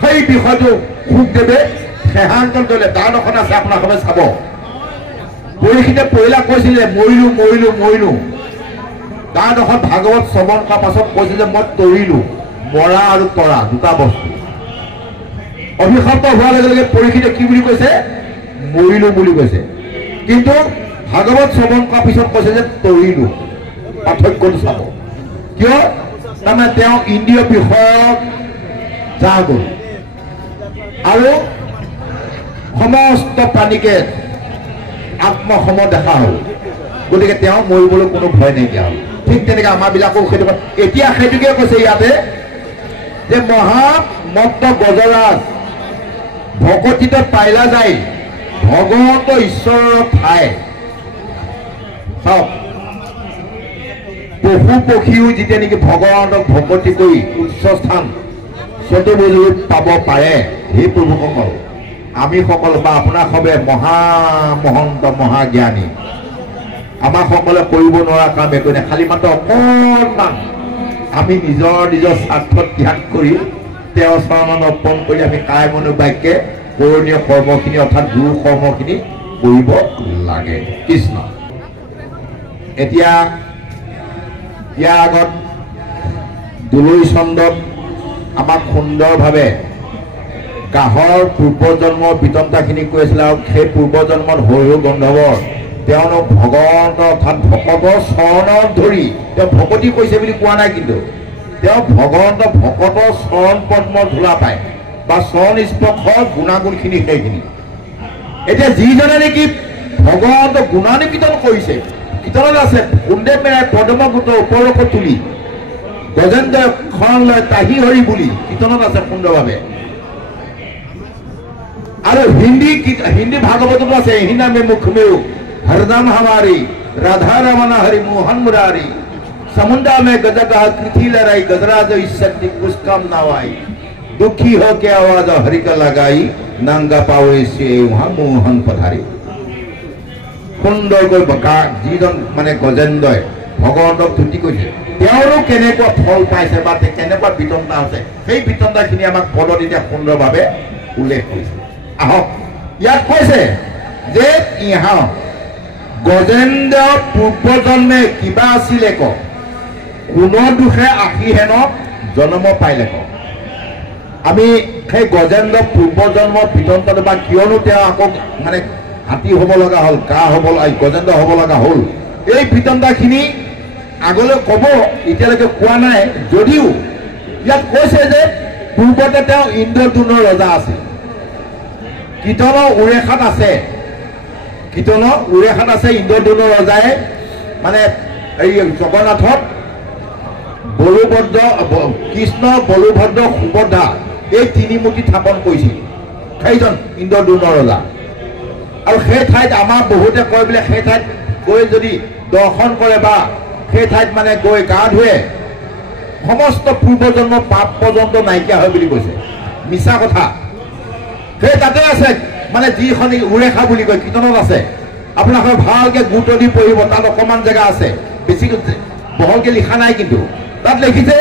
সেই বিষয়টো সুখদেৱে সেহান্তন কৰিলে তাৰ দৰ্শন আছে আপোনাৰ সবে চাব পৰীক্ষিতে পহিলা কৈছিলে মৰিলো তাৰ দৰ্শন ভাগৱত শ্ৰৱণ কৰাৰ পাছত কৈছে যে মই তৰিলো মৰা আৰু তৰা দুটা বস্তু অভিশপ্ত হোৱাৰ লগে লগে পৰীক্ষিতে কি বুলি কৈছে মৰিলো বুলি কৈছে কিন্তু ভাগৱত শ্ৰৱণ কৰাৰ পিছত কৈছে যে তৰিলো পাৰ্থক্যটো চাব কিয় তাৰমানে তেওঁ ইন্দ্ৰিয় বিষয়ক যা গ'ল আৰু সমস্ত প্ৰাণীকে আত্মসম দেখা হ'ল গতিকে তেওঁ মৰিবলৈ কোনো ভয় নাইকিয়া হ'ল ঠিক তেনেকৈ আমাৰবিলাকো সেইটো এতিয়া সেইটোকে কৈছে ইয়াতে যে মহামত্ত গজৰাজ ভকতিত পাইলা যায় ভগৱন্ত ঈশ্বৰৰ ঠাই চাওক পশু পক্ষীও যেতিয়া নেকি ভগৱন্তক ভকতি কৰি উচ্চ স্থান চতুৰ্ভুজত পাব পাৰে সেই প্ৰভুসকল আমি সকল বা আপোনাৰ সবে মহামহন্ত মহাজ্ঞানী আমাৰ সকলে কৰিব নোৱাৰা কাম একো নাই খালি মাত্ৰ অকণমান আমি নিজৰ স্বাৰ্থত ত্যাগ কৰি তেওঁৰ চৰণত অৰ্পণ কৰি আমি কায় মনোবাক্যে কৰণীয় কৰ্মখিনি অৰ্থাৎ গুৰু কৰ্মখিনি কৰিব লাগে কৃষ্ণ এতিয়া ইয়াৰ আগত দুলৈ চন্দত আমাক সুন্দৰভাৱে গাহৰ পূৰ্বজন্মৰ বিতন্তাখিনি কৈ আছিলে আৰু সেই পূৰ্বজন্মত হৰিহু গন্ধৰ্বৰ তেওঁলোক ভগৱন্ত অৰ্থাৎ ভকতৰ চৰণত ধৰি তেওঁ ভকতি কৈছে বুলি কোৱা নাই কিন্তু তেওঁ ভগৱন্ত ভকতৰ চৰণ পদ্মৰ ধূলা পায় বা চৰণ স্পৰ্শৰ গুণাগুণখিনি সেইখিনি এতিয়া যিজনে নেকি ভগৱন্ত গুণানুকীৰ্তন কৰিছে কীৰ্তনত আছে কুণ্ডে মেৰাই পদমগোট ওপৰলৈকে তুলি গজেন্দ্ৰ খন লয় তাহি হৰি বুলি কীৰ্তনত আছে সুন্দৰভাৱে আৰু হিন্দী ভাগৱততো আছে হিনা মে মুখ মেও हरदम हमारी राधा रमना हरि मोहन मुरारी समुद्रा में गजगा कृथी लड़ाई गजराज शक्ति कुछ कम नवाई दुखी हो के आवाज हरि का लगाई नंगा पावे से वहां मोहन पधारी सुंदर बका जीवन माने गजेन्द्रय भगवन्तক তুতি কৰিছে তেওঁৰো কেনেকুৱা ফল পাইছে বা কেনেকুৱা বিতন্তা আছে সেই বিতন্তাখিনি আমাক পদটিতে সুন্দৰভাৱে উল্লেখ কৰিছে আহক ইয়াত কৈছে যে ইহা গজেন্দ্ৰ পূৰ্বজন্মে কিবা আছিলে ক কোনো দুখে আহি হেনক জন্ম পাইলে ক আমি সেই গজেন্দ্ৰ পূৰ্বজন্মৰ বিতন্তাটো বা কিয়নো তেওঁ আকৌ মানে হাতী হ'ব লগা হ'ল গা হ'ব গজেন্দ্ৰ হ'ব লগা হ'ল এই বিতন্তাখিনি আগলৈ ক'ব এতিয়ালৈকে কোৱা নাই যদিও ইয়াত কৈছে যে পূৰ্বতে তেওঁ ইন্দ্ৰদ্যুম্নৰ ৰজা আছিল। কীৰ্তনৰ উৰেখাত আছে, কীৰ্তনৰ উৰেখাত আছে ইন্দ্ৰদ্যুম্নৰ ৰজাই মানে এই জগন্নাথত বলুভদ্ৰ কৃষ্ণ বলুভদ্ৰ সুভদ্ৰা এই তিনি মূৰ্তি স্থাপন কৰিছিল সেইজন ইন্দ্ৰদ্যুম্নৰ ৰজা। আৰু সেই ঠাইত আমাৰ বহুতে কয় বোলে সেই ঠাইত গৈ যদি দৰ্শন কৰে বা সেই ঠাইত মানে গৈ গা ধুৱে সমস্ত পূৰ্বজন্মৰ পাপ পৰ্যন্ত নাইকিয়া হয় বুলি কৈছে। মিছা কথা। সেই তাতে আছে মানে যিখন উৰেখা বুলি কয় কীৰ্তনত আছে, আপোনালোকে ভালকে গুৰুত্ব দি পঢ়িব। তাত অকণমান জেগা আছে, বেছি বহলকে লিখা নাই, কিন্তু তাত লিখিছে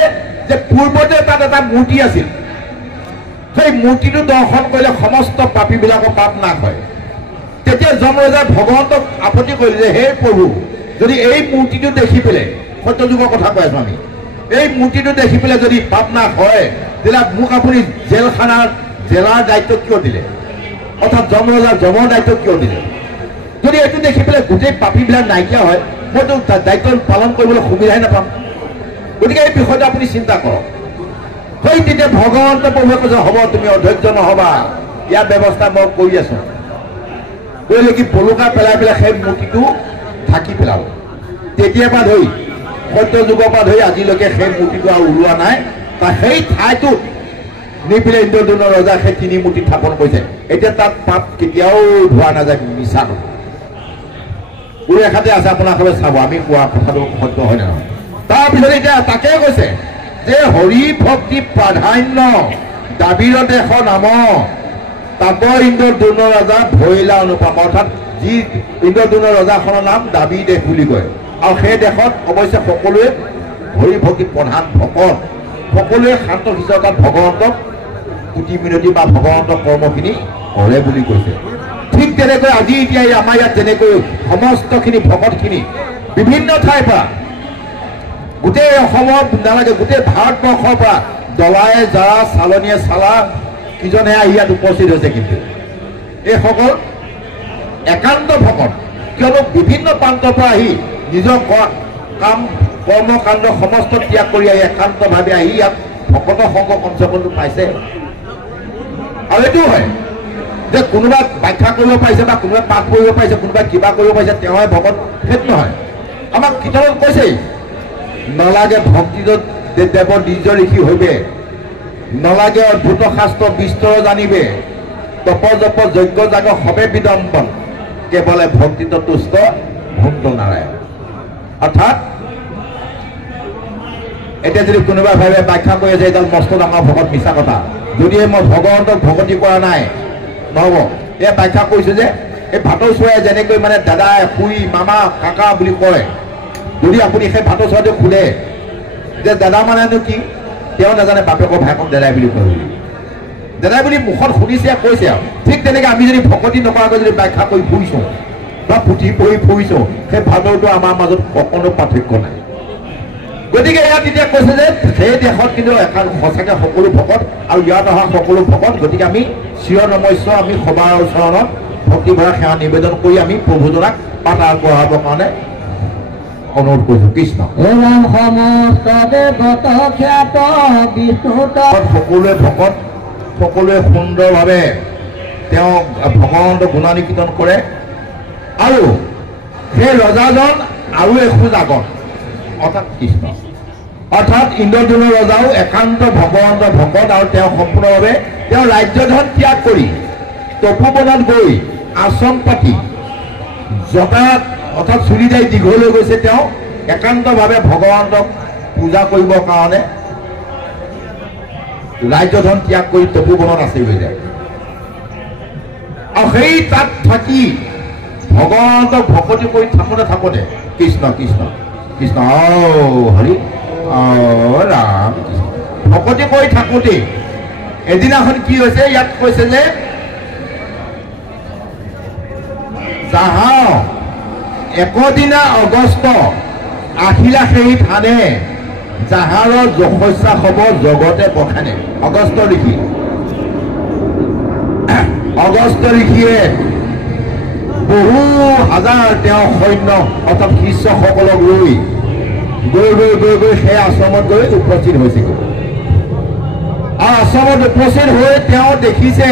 যে পূৰ্বতে তাত এটা মূৰ্তি আছিল, সেই মূৰ্তিটো দৰ্শন কৰিলে সমস্ত পাপীবিলাকৰ পাপ নাশ হয়। তেতিয়া যমৰাজাই ভগৱন্তক আপত্তি কৰিলে যে হে প্ৰভু, যদি এই মূৰ্তিটো দেখি পেলাই, সত্যযুগৰ কথা কৈ আছো আমি, এই মূৰ্তিটো দেখি পেলাই যদি পাপ নাশ হয় তেতিয়া মোক আপুনি জেলাৰ দায়িত্ব কিয় দিলে, অৰ্থাৎ যমৰাজাৰ যমৰ দায়িত্ব কিয় দিলে? যদি এইটো দেখি পেলাই গোটেই পাপীবিলাক নাইকিয়া হয় মইতো দায়িত্ব পালন কৰিবলৈ সুবিধাই নাপাম। গতিকে এই বিষয়টো আপুনি চিন্তা কৰক। সেই তেতিয়া ভগৱন্ত প্ৰভুৱে কৈছে হ'ব তুমি অধৈৰ্য নহবা, ইয়াৰ ব্যৱস্থা মই কৰি আছো। কৰিলে কি পলুকা পেলাই পেলাই সেই মূৰ্তিটো ঢাকি পেলাব। তেতিয়াৰ পৰা ধৰি সত্যযুগৰ পৰা ধৰি আজিলৈকে সেই মূৰ্তিটো আৰু ওলোৱা নাই। বা সেই ঠাইটোত নি পেলাই ইন্দ্ৰদ্যুম্ন ৰজা সেই তিনি মূৰ্তি স্থাপন কৰিছে। এতিয়া তাত পাপ কেতিয়াও ধোৱা নাযায়, মিছা কথা। উৰেখাতে আছে, আপোনালোকে চাব, আমি কোৱা কথাটো সত্য হয় নে নহয়। তাৰপিছত এতিয়া তাকে কৈছে যে হৰি ভক্তি প্ৰাধান্য দাবীৰ দেশ নাম তাত ইন্দ্ৰদ্যুম্ন ৰজা ভৈলা অনুপম, অৰ্থাৎ যি ইন্দ্ৰদ্যুম্ন ৰজাখনৰ নাম দাবী দেশ বুলি কয়। আৰু সেই দেশত অৱশ্যে সকলোৱে হৰি ভক্তি প্ৰধান ভকত, সকলোৱে শান্ত শিষ্ট তাত ভগৱন্তক পুতি মিনতি বা ভগৱন্তৰ কৰ্মখিনি কৰে বুলি কৈছে। ঠিক তেনেকৈ আজি এতিয়া আমাৰ ইয়াত যেনেকৈ সমস্তখিনি ভকতখিনি বিভিন্ন ঠাইৰ পৰা, গোটেই অসমৰ নালাগে গোটেই ভাৰতবৰ্ষৰ পৰা দৱায়ে জাৰা চালনীয়ে চালা কিজনে আহি ইয়াত উপস্থিত হৈছে। কিন্তু এইসকল একান্ত ভকত, কিয়নো বিভিন্ন প্ৰান্তৰ পৰা আহি নিজৰ কাম কৰ্মকাণ্ড সমস্ত ত্যাগ কৰি আহি একান্তভাৱে আহি ইয়াত ভকতৰ সংঘ অঞ্চলটো পাইছে। আৰু এইটো হয় যে কোনোবা ব্যাখ্যা কৰিব পাৰিছে বা কোনোবাই পাঠ কৰিব পাৰিছে, কোনোবাই কিবা কৰিব পাৰিছে, তেওঁহে ভকত, সেইটো নহয়। আমাক কীৰ্তনত কৈছেই নালাগে ভক্তিত দেৱ নিজ ঋষি হইবে, নালাগে অদ্ভুত শাস্ত্ৰ বিস্তৰ জানিবে, তপ জপ যজ্ঞ যাগ সবে বিদম্বন, কেৱলে ভক্তিত তুষ্ট ভক্ত নাৰায়ণ। অৰ্থাৎ এতিয়া যদি কোনোবাই ভাবে ব্যাখ্যা কৰি আছে এইডাল মস্ত ডাঙৰ ভকত, মিছা কথা। যদিহে মই ভগৱন্তক ভকতি কৰা নাই নহ'ব। এয়া ব্যাখ্যা কৰিছো যে এই ভাটৌ চৰাই যেনেকৈ মানে দাদা খুৰী মামা কাকা বুলি কয়, যদি আপুনি সেই ভাটৌ চৰাইটো খোলে যে দাদা মানেনো কি, তেওঁ নাজানে বাপেকৰ ভায়েকক দাদাই বুলি কয় বুলি, দাদাই বুলি মুখত শুনিছে কৈছে। আৰু ঠিক তেনেকৈ আমি যদি ভকতি নকৰাকৈ যদি ব্যাখ্যা কৰি ফুৰিছো বা পুথি পঢ়ি ফুৰিছো, সেই ভাটৌটো আমাৰ মাজত অকণো পাৰ্থক্য নাই। গতিকে ইয়াত এতিয়া কৈছে যে সেই দেশত কিন্তু এখন সঁচাকৈ সকলো ভকত আৰু ইয়াত অহা সকলো ভকত। গতিকে আমি চিৰ নমস্য, আমি সবাৰ ওচৰত ভক্তিভৰা সেৱা নিবেদন কৰি আমি প্ৰভুজনাক পাঠ আগবঢ়াবৰ কাৰণে অনুৰোধ কৰিছো। কৃষ্ণ সকলোৱে ভকত, সকলোৱে সুন্দৰভাৱে তেওঁ ভগৱন্তৰ গুণানী কীৰ্তন কৰে। আৰু সেই ৰজাজন আৰু এখোজ আগত, অৰ্থাৎ কৃষ্ণ, অৰ্থাৎ ইন্দ্ৰদ্যুম্ন ৰজাও একান্ত ভগৱন্তৰ ভকত। আৰু তেওঁ সম্পূৰ্ণভাৱে তেওঁ ৰাজ্যধন ত্যাগ কৰি তপোবনত গৈ আশ্ৰম পাতি জটা অৰ্থাৎ চুলি দাই দীঘলৈ গৈছে। তেওঁ একান্তভাৱে ভগৱন্তক পূজা কৰিবৰ কাৰণে ৰাজ্যধন ত্যাগ কৰি তপোবনত আছে হৈ যায়। আৰু সেই তাত থাকি ভগৱন্তক ভকতি কৰি থাকোঁতে কৃষ্ণ কৃষ্ণ কৃষ্ণ হৰি ৰাম ভকতি কৰি থাকোঁতে এদিনাখন কি হৈছে, ইয়াত কৈছে যে যাহা একদিনা অগষ্ট আহিলা সেই থানে, যাহাৰৰ যশস্যা হব জগতে বখানে। অগষ্ট ঋষি, অগষ্ট ঋষিয়ে বহু হাজাৰ তেওঁ সৈন্য অৰ্থাৎ শিষ্যসকলক লৈ গৈ গৈ গৈ গৈ সেই আশ্ৰমত গৈ উপস্থিত হৈছেগৈ। আৰু আশ্ৰমত উপস্থিত হৈ তেওঁ দেখিছে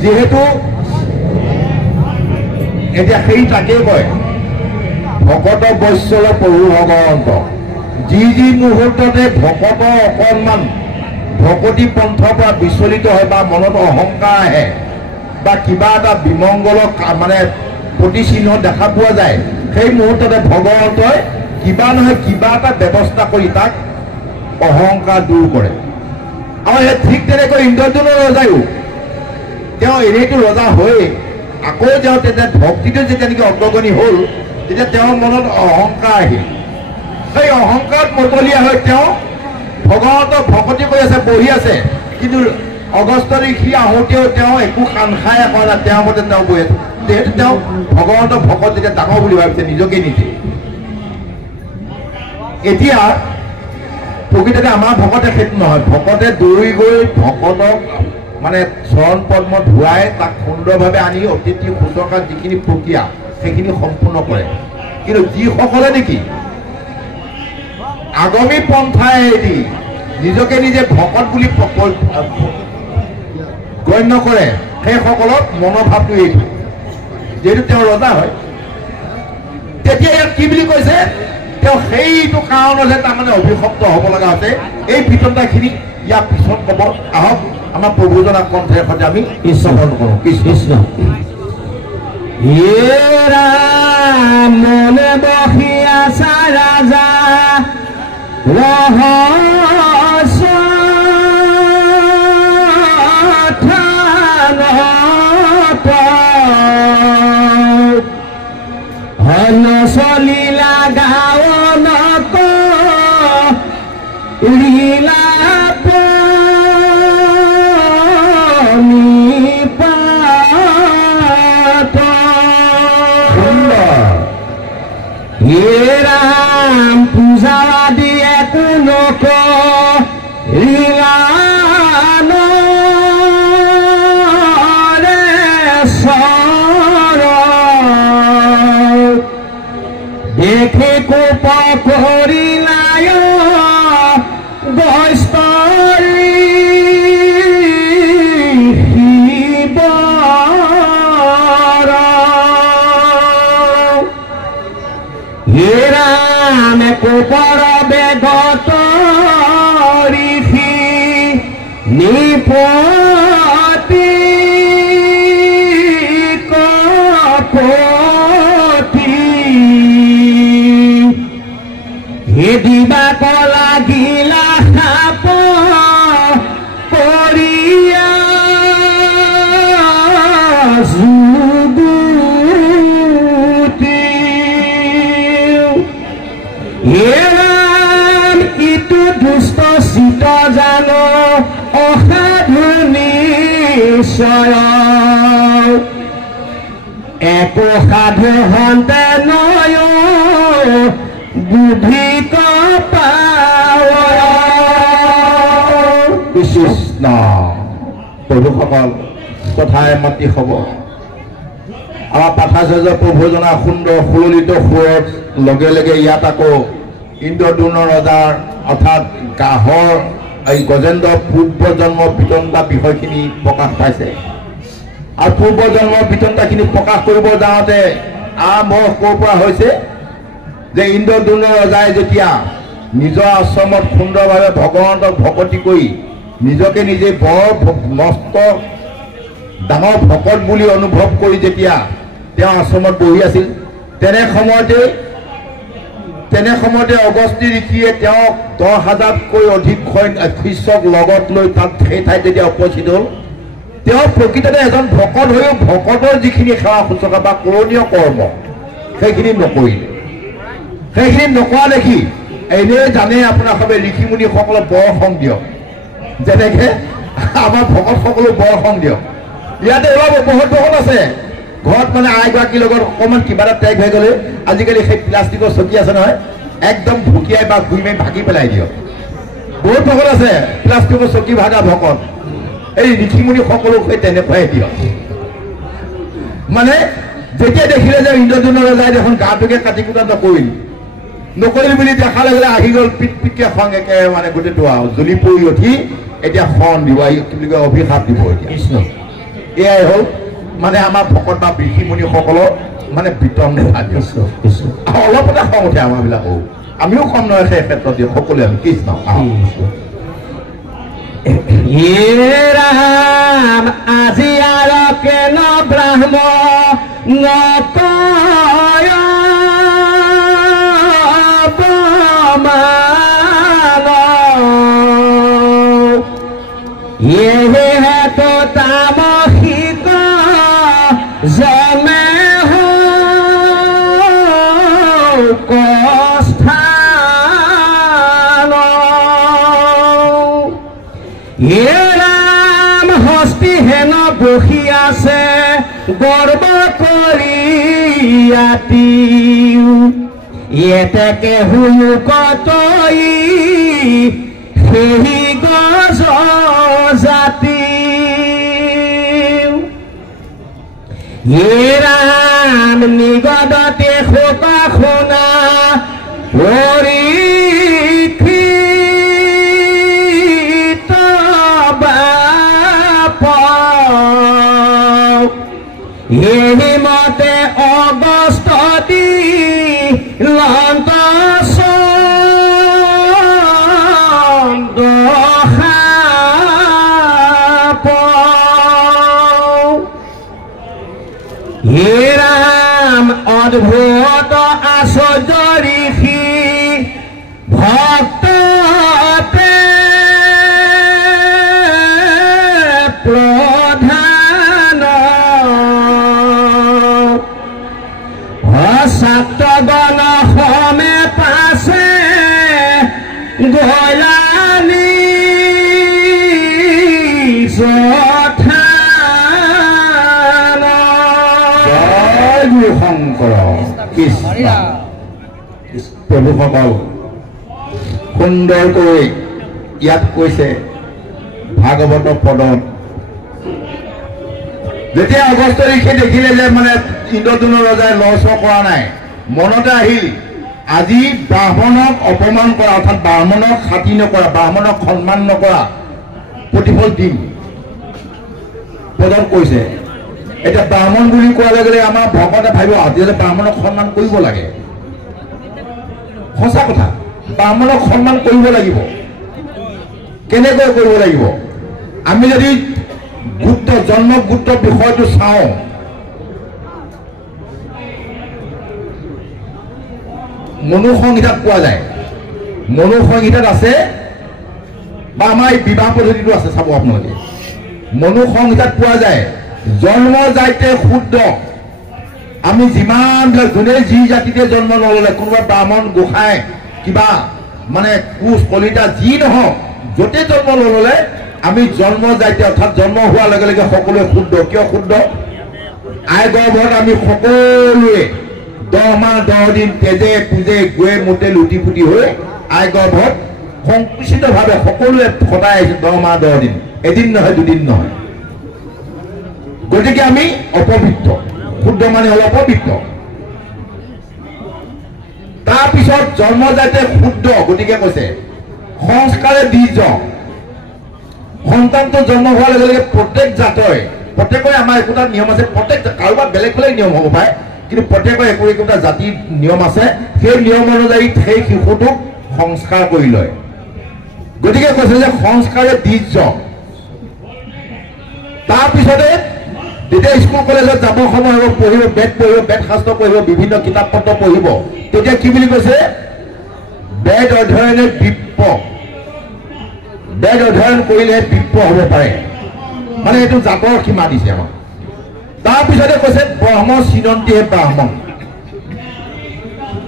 যিহেতু এতিয়া সেই তাকেই কয় ভকত বৈশ্যল প্ৰভু ভগৱন্ত যি মুহূৰ্ততে ভকত অকণমান ভকতি পন্থৰ পৰা বিচলিত হয় বা মনত অহংকাৰ আহে বা কিবা এটা বিমংগলক মানে প্ৰতিচিহ্ন দেখা পোৱা যায় সেই মুহূৰ্ততে ভগৱন্তই কিবা নহয় কিবা এটা ব্যৱস্থা কৰি তাক অহংকাৰ দূৰ কৰে আৰু সেই ঠিক তেনেকৈ ইন্দ্ৰদ্যুম্ন ৰজায়ো তেওঁ এনেইতো ৰজা হৈ আকৌ তেওঁ তেতিয়া ভক্তিটো যেতিয়া নেকি অগ্ৰগণী হ'ল তেতিয়া তেওঁৰ মনত অহংকাৰ আহিল সেই অহংকাৰত মতলীয়া হৈ তেওঁ ভগৱন্তৰ ভকতি কৰি আছে বহি আছে কিন্তু অগস্ত্য ঋষি আহোঁতেও তেওঁ একো কাণ খাই কৰা নাই তেওঁৰ মতে তেওঁ বহি আছে যিহেতু তেওঁ ভগৱন্তৰ ভকত যেতিয়া ডাঙৰ বুলি ভাবিছে নিজকে নিজে এতিয়া প্ৰকৃততে আমাৰ ভকতে সেইটো নহয় ভকতে দৌৰি গৈ ভকতক মানে চৰণ পদ্ম ধুৱাই তাক সুন্দৰভাৱে আনি অতিথি শুশ্ৰূষাৰ যিখিনি প্ৰক্ৰিয়া সেইখিনি সম্পূৰ্ণ কৰে কিন্তু যিসকলে নেকি আগমী পন্থায়েদি নিজকে নিজে ভকত বুলি গণ্য কৰে সেইসকলক মনোভাৱটো এইটো যিহেতু তেওঁ ৰজা হয় তেতিয়া ইয়াত কি বুলি কৈছে তেওঁ সেইটো কাৰণতহে তাৰমানে অভিশপ্ত হ'ব লগা হৈছে এই বিতন্তাখিনি ইয়াৰ পিছত ক'ব আহক আমাৰ প্ৰভুজনা কণ্ঠেৰে সৈতে আমি ঈশ্বৰণ কৰোঁ কৃষ্ণ মনে বহি আছা ৰাজা চলিলা গাঁৱনত লীলা রাম পূজা দিয়ে কোনো দেখে কোপ করিলায় বস্তরি রাম কোপর বেগত ঋষি নিপতি কপতি হে দিবা কলা গিলা সাপ করিয়া এরাম ইটো দুষ্ট চিত জানো অসাধু নিশ্চয় একো সাধু হন্তে নয় বুদ্ধি কৃষ্ণ প্ৰভুসকল কথাই মাতি হ'ব আমাৰ পাঠাচাৰ্য প্ৰভুজনা সুন্দৰ সুললিত সুৰত লগে লগে ইয়াত আকৌ ইন্দ্ৰদ্যুম্ন ৰজাৰ অৰ্থাৎ গাহৰ এই গজেন্দ্ৰ পূৰ্বজন্ম বিতন্তা বিষয়খিনি প্ৰকাশ পাইছে আৰু পূৰ্বজন্মৰ বিতন্তাখিনি প্ৰকাশ কৰিব যাওঁতে আৰম্ভ ক'ৰ পৰা হৈছে যে ইন্দ্ৰদ্যুম্ন ৰজাই যেতিয়া নিজৰ আশ্ৰমত সুন্দৰভাৱে ভগৱন্তক ভকতি কৰি নিজকে নিজে বৰ মস্ত ডাঙৰ ভকত বুলি অনুভৱ কৰি যেতিয়া তেওঁ আশ্ৰমত বহি আছিল তেনে সময়তে অগস্ত্য ঋষিয়ে তেওঁক 10,000তকৈ অধিক শিষ্যক লগত লৈ তাত সেই ঠাইত যেতিয়া উপস্থিত হ'ল তেওঁ প্ৰকৃততে এজন ভকত হৈও ভকতৰ যিখিনি সেৱা শুশ্ৰূষা বা কৰণীয় কৰ্ম সেইখিনি নকৰিলে সেইখিনি নকৰা দেখি এনেই জানে আপোনাৰ সবে ঋষি মুনিসকলক বৰ সং দিয়ক যেনেকৈ আমাৰ ভকতসকলো বৰ সং দিয়ক ইয়াতে ওলাব বহুত ভকত আছে ঘৰত মানে আইগৰাকীৰ লগত অকণমান কিবা এটা টেগ হৈ গ'লে আজিকালি সেই প্লাষ্টিকৰ চকী আছে নহয় একদম ভুকিয়াই বা ঘূৰি মাৰি ভাগি পেলাই দিয়ক বহুত ভকত আছে প্লাষ্টিকৰ চকী ভাগা ভকত এই ঋষিমুনি সকলো সেই তেনেকুৱাই দিয়ক মানে যেতিয়া দেখিলে যে ইন্দ্ৰদ্যুম্ন ৰজাই দেখোন গাটোকে কাটি কুটা নকৰিল বুলি দেখাৰ লগে লগে আহি গ'ল পিট পিটকে খং একে মানে গোটেইটো আৰু জ্বলি পৰি উঠি এতিয়া খন দিব কি বুলি কয় অভিশাপ দিব এতিয়া কৃষ্ণ এয়াই হ'ল মানে আমাৰ ভকত বা ঋষিমুনিসকলৰ মানে বিতংগ কৃষ্ণ কৃষ্ণ অলপতে খং উঠে আমাৰবিলাকো আমিও কম নহয় সেই ক্ষেত্ৰত সকলোৱে আমি কৃষ্ণ ৰাম আজি আৰু কেন ব্ৰাহ্ম নকয় তো তামসিক জমে কস্থান ৰাম হস্তি হেন বহি আছে গৰ্ব কৰি এতেকে হুলু কতই সেই গজ জাতি ৰাম নিগদতে শোক শুনা পৰীক্ষিত বাপ এই মতে অগস্ত দি লন্ত ৰাম অদ্ভুত আশ্চৰ্য ঋষি ভক্ত প্ৰধান ছাত্ৰগণ সমে পাছে গলানি শংকৰ কৃষ্ণ প্ৰভুসকল সুন্দৰকৈ ইয়াত কৈছে ভাগৱত পদত যেতিয়া অগস্ত ঋষিয়ে দেখিলে যে মানে ইন্দ্ৰদ্যুম্ন ৰজাই লৰচৰ কৰা নাই মনতে আহিল আজি ব্ৰাহ্মণক অপমান কৰা অৰ্থাৎ ব্ৰাহ্মণক খাতি নকৰা ব্ৰাহ্মণক সন্মান নকৰা প্ৰতিফল দিম পদত কৈছে এটা ব্ৰাহ্মণ বুলি কোৱাৰ লগে লগে আমাৰ ভকতে ভাবিব যে ব্ৰাহ্মণক সন্মান কৰিব লাগে সঁচা কথা ব্ৰাহ্মণক সন্মান কৰিব লাগিব কেনেকৈ কৰিব লাগিব আমি যদি গুপ্ত জন্ম গুপ্ত বিষয়টো চাওঁ মনু সংহিতাত পোৱা যায় মনু সংহিতাত আছে বা আমাৰ এই বিবাহ পদ্ধতিটো আছে চাব আপোনালোকে মনু সংহিতাত পোৱা যায় জন্ম যাইতে শুদ্ধ আমি যিমান যোনে যি জাতিতে জন্ম নললে কোনোবা ব্ৰাহ্মণ গোসাঁই কিবা মানে কোচ কলিতা যি নহওক য'তে জন্ম নললে আমি জন্ম যাইতে অৰ্থাৎ জন্ম হোৱাৰ লগে লগে সকলোৱে শুদ্ধ কিয় শুদ্ধ আই গৰ্ভত আমি সকলোৱে 10 মাহ 10 দিন তেজে পূজে গৈ মোটে লুটি ফুটি হৈ আই গৰ্ভত সংকুচিতভাৱে সকলোৱে খটাই আহিছে 10 মাহ 10 দিন এদিন নহয় দুদিন নহয় গতিকে আমি অপবিত্ৰ শুদ্ধ মানে হল অপবিত্ৰ তাৰপিছত জন্ম যাতে শুদ্ধ গতিকে কৈছে সংস্কাৰে বীজ সন্তানটো জন্ম হোৱাৰ লগে লগে প্ৰত্যেক জাতই প্ৰত্যেকৰে আমাৰ একোটা নিয়ম আছে প্ৰত্যেক কাৰোবাৰ বেলেগ বেলেগ নিয়ম হ'ব পাৰে কিন্তু প্ৰত্যেকৰে একোটা জাতিৰ নিয়ম আছে সেই নিয়ম অনুযায়ী সেই শিশুটোক সংস্কাৰ কৰি লয় গতিকে কৈছে যে সংস্কাৰে বীজ তাৰপিছতে যেতিয়া স্কুল কলেজত যাব সময় হ'ব পঢ়িব বেদ শাস্ত্ৰ পঢ়িব বিভিন্ন কিতাপ পত্ৰ পঢ়িব তেতিয়া কি বুলি কৈছে বেদ অধ্যয়নে বিপ্প বেদ অধ্যয়ন কৰিলে বিপ্প হ'ব পাৰে মানে এইটো জাতৰ সীমা দিছে আমাক তাৰপিছতে কৈছে ব্ৰহ্ম চিনন্তিহে ব্ৰাহ্মণ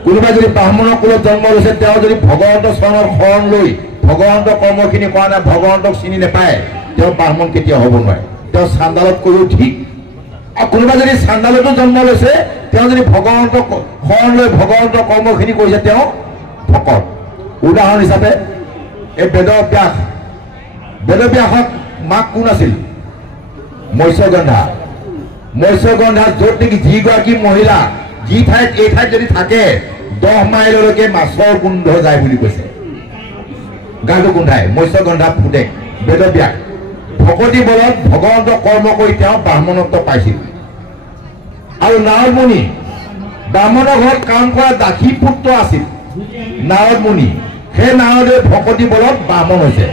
কোনোবাই যদি ব্ৰাহ্মণৰ কুলত জন্ম লৈছে তেওঁ যদি ভগৱন্ত চৰণৰ শৰণ লৈ ভগৱন্ত কৰ্মখিনি কৰা নাই ভগৱন্তক চিনি নাপায় তেওঁ ব্ৰাহ্মণ কেতিয়াও হ'ব নোৱাৰে তেওঁ চাণ্ডালত কৰিও ঠিক আৰু কোনোবা যদি চাণ্ডালতো জন্ম লৈছে তেওঁ যদি ভগৱন্তক শৰণ লৈ ভগৱন্ত কৰ্মখিনি কৰিছে তেওঁ ভকত উদাহৰণ হিচাপে এই বেদব্যাসক মাক কোন আছিল মৎস্যগন্ধা য'ত নেকি যিগৰাকী মহিলা যি ঠাইত এই ঠাইত যদি থাকে 10 মাইললৈকে মাছৰ গোন্ধ যায় বুলি কৈছে গাটো গোন্ধায় মৎস্যগন্ধা ফুটে বেদব্যাস ভকতি বলত ভগৱন্ত কৰ্ম কৰি তেওঁ ব্ৰাহ্মণত্ব পাইছিল আৰু নাৰদ মুনি ব্ৰাহ্মণৰ ঘৰত কাম কৰা দাসী পুত্ৰ আছিল নাৰদ মুনি সেই নাৰদে ভকতি বলত ব্ৰাহ্মণ হৈছে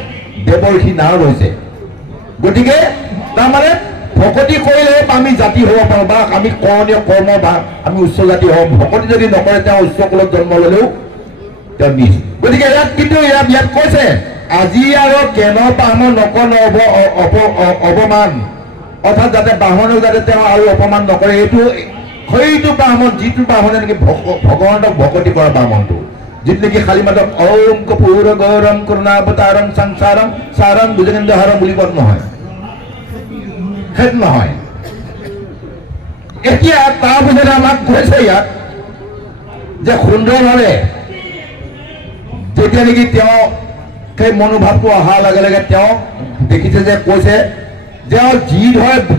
দেৱৰ্ষি নাৰদ হৈছে গতিকে তাৰমানে ভকতি কৰিলে আমি জাতি হ'ব পাৰোঁ বা আমি কৰণীয় কৰ্ম বা আমি উচ্চ জাতি হওঁ ভকতি যদি নকৰে তেওঁ উচ্চ কুলত জন্ম ল'লেও তেওঁ নিজ গতিকে ইয়াত কিন্তু ইয়াত কৈছে আজি আৰু কেন ব্ৰাহ্মণ নকন অপমান অৰ্থাৎ যাতে ব্ৰাহ্মণক যাতে তেওঁ আৰু অপমান নকৰে এইটো সেইটো ব্ৰাহ্মণ যিটো ব্ৰাহ্মণে নেকি ভগৱন্তক ভকতি কৰা ব্ৰাহ্মণটো যিটো নেকি খালী মাতক ঔম কপূৰ গৌৰম কৰুণাৱতাৰম সংসাৰম সাৰম ভুজগেন্দ্ৰহাৰম বুলি কোৱা নহয় সেইটো নহয় এতিয়া তাৰ পিছতে আমাক কৈছে ইয়াত যে সুন্দৰভাৱে যেতিয়া নেকি তেওঁ সেই মনোভাৱটো অহাৰ লগে লগে তেওঁ দেখিছে যে কৈছে যে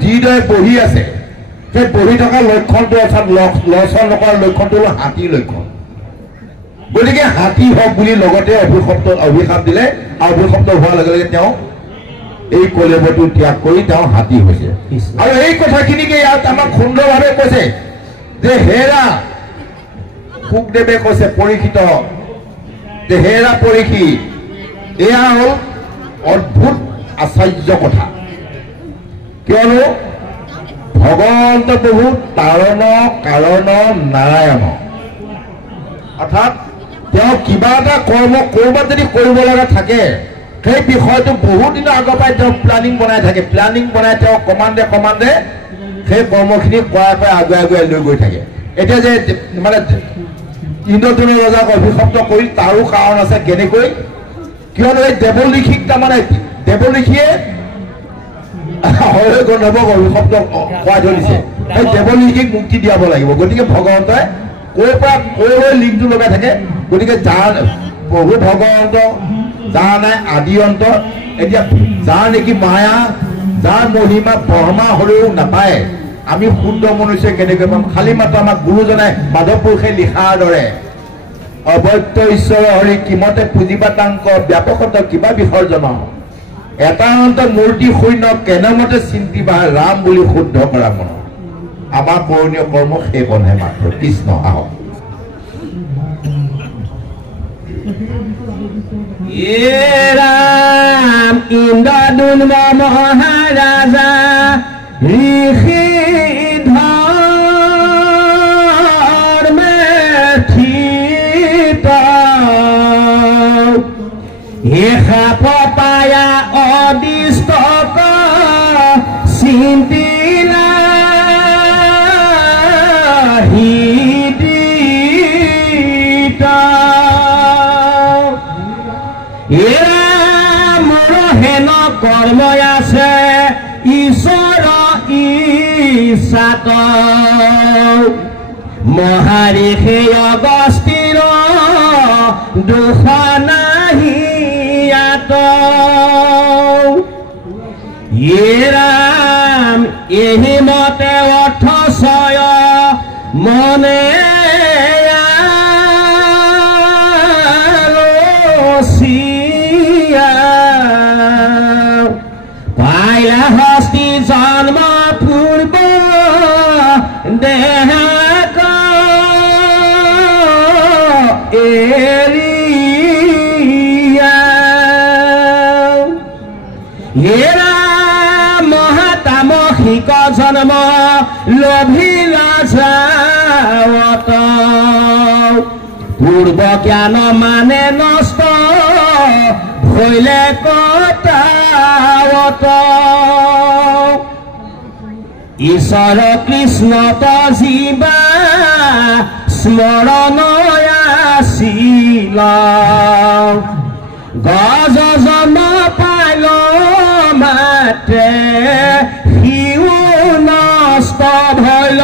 যিদৰে বহি আছে সেই বহি থকা লক্ষণটো অৰ্থাৎ লৰচৰ নকৰাৰ লক্ষণটো হ'ল হাতীৰ লক্ষণ গতিকে হাতী হওক বুলি লগতে অভিশাপ দিলে আৰু অভিশপ্ত হোৱাৰ লগে লগে তেওঁ এই কলেবৰটো ত্যাগ কৰি তেওঁ হাতী হৈছে আৰু এই কথাখিনিকে ইয়াত আমাক সুন্দৰভাৱে কৈছে যে হেৰা শুকদেৱে কৈছে পৰীক্ষিত যে হেৰা পৰীক্ষিত এয়া হ'ল অদ্ভুত আশ্চৰ্য কথা কিয়নো ভগৱন্ত প্ৰভু তাৰণ কাৰণ নাৰায়ণ অৰ্থাৎ তেওঁ কিবা এটা কৰ্ম ক'ৰবাত যদি কৰিব লগা থাকে সেই বিষয়টো বহুত দিনৰ আগৰ পৰাই তেওঁ প্লানিং বনাই থাকে প্লানিং বনাই তেওঁ কমাণ্ডে সেই কৰ্মখিনি কৰাকৈ আগুৱাই লৈ গৈ থাকে এতিয়া যে মানে ইন্দ্ৰদ্যুম্ন ৰজাক অভিশপ্ত কৰি তাৰো কাৰণ আছে কেনেকৈ কিয়নো এই দেৱলিখিক তাৰমানে দেৱলিখিয়ে হৰে গন্ধৰ্বক অভিশপ্ত খুৱাই ধৰিছে সেই দেৱলিখিক মুক্তি দিয়াব লাগিব গতিকে ভগৱন্তই ক'ৰ পৰা ক'লৈ লিংকটো লগাই থাকে গতিকে যাৰ প্ৰভু ভগৱন্ত যাৰ নাই আদি অন্ত এতিয়া যাৰ নেকি মায়া যাৰ মহিমা ব্ৰহ্মা হ'লেও নাপায় আমি শুদ্ধ মনুষ্যই কেনেকৈ পাম খালী মাত্ৰ আমাক গুৰুজনাই মাধৱ পুৰুষে লিখাৰ দৰে অবৈত্য ঈশ্বৰ হৰি কিমতে পুঁজিবাতাংক ব্যাপকত কিবা বিসৰ্জন এটা অন্ত মূৰ্তি শূন্য কেনেমতে চিন্তিবা ৰাম বুলি শুদ্ধ কৰা মন আমাৰ কৰণীয় কৰ্ম সেইকণহে মাত্ৰ কৃষ্ণ আহক রাম ইন্দ্রদুম্ন মহারাজা ঋষি ধর্মে থিত এখা পায়া অদিষ্টক চিন্তিলা কর্ম আছে ঈশ্বর ইচ্ছাত মহারিষি অগস্তিৰ দুখ নাহি ইয়াত ৰাম এহি মতে অৰ্থচয় মনে হস্তি জন্ম পূৰ্ব দেহ এৰা মহাতামসিক জন্ম লোভিল যাওত পূৰ্ব জ্ঞান মানে নষ্ট হইলে কটাৱত ঈশ্বৰ কৃষ্ণ জীৱা স্মৰণ আছিল গজ জন পাল মাতে সিও নষ্ট ভইল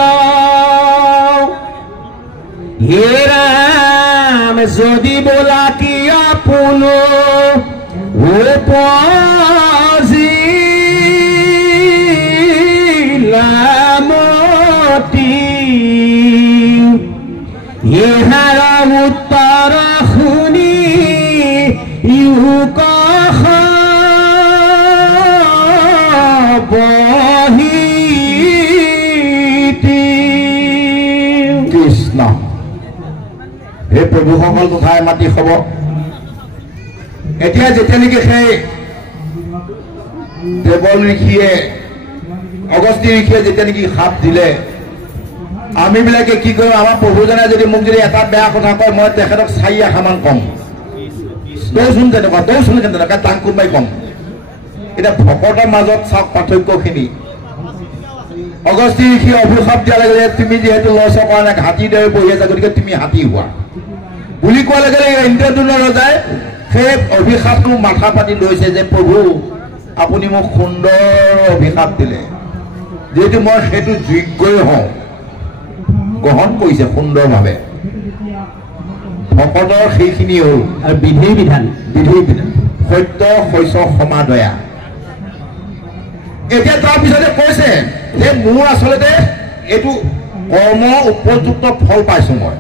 হে ৰাম যদি বোলা কি আপোনো উপজিলামতি ইহাৰ উত্তৰ শুনি ইউ কহ লোকসকল উঠাই মাতি হ'ব এতিয়া যেতিয়া নেকি সেই দেৱল ঋষিয়ে অগস্তি ঋষিয়ে যেতিয়া নেকি সাপ দিলে আমিবিলাকে কি কৰিম আমাৰ প্ৰভুজনে যদি মোক যদি এটা বেয়া কথা কয় মই তেখেতক 4 আশামান কম দৌচোন তেনেকুৱা টাং কোনোবাই কম এতিয়া ভকতৰ মাজত চাওক পাৰ্থক্যখিনি অগস্তি ঋষিয়ে অভিশাপ দিয়াৰ লগে লগে তুমি যিহেতু লছ কৰা নাই হাতী দৰে বহি আছা গতিকে তুমি হাতী হোৱা বুলি কোৱাৰ লগে লগে ইন্দ্ৰদ্যুম্ন ৰজাই সেই অভিশাপটো মাথা পাতি লৈছে যে প্ৰভু আপুনি মোক সুন্দৰ অভিশাপ দিলে যেহেতু মই সেইটো যোগ্যই হওঁ গ্ৰহণ কৰিছে সুন্দৰভাৱে ভকতৰ সেইখিনি হ'ল আৰু বিধি বিধান সত্য শস্য সমাদয়া এতিয়া তাৰপিছতে কৈছে যে মোৰ আচলতে এইটো কৰ্ম উপযুক্ত ফল পাইছো মই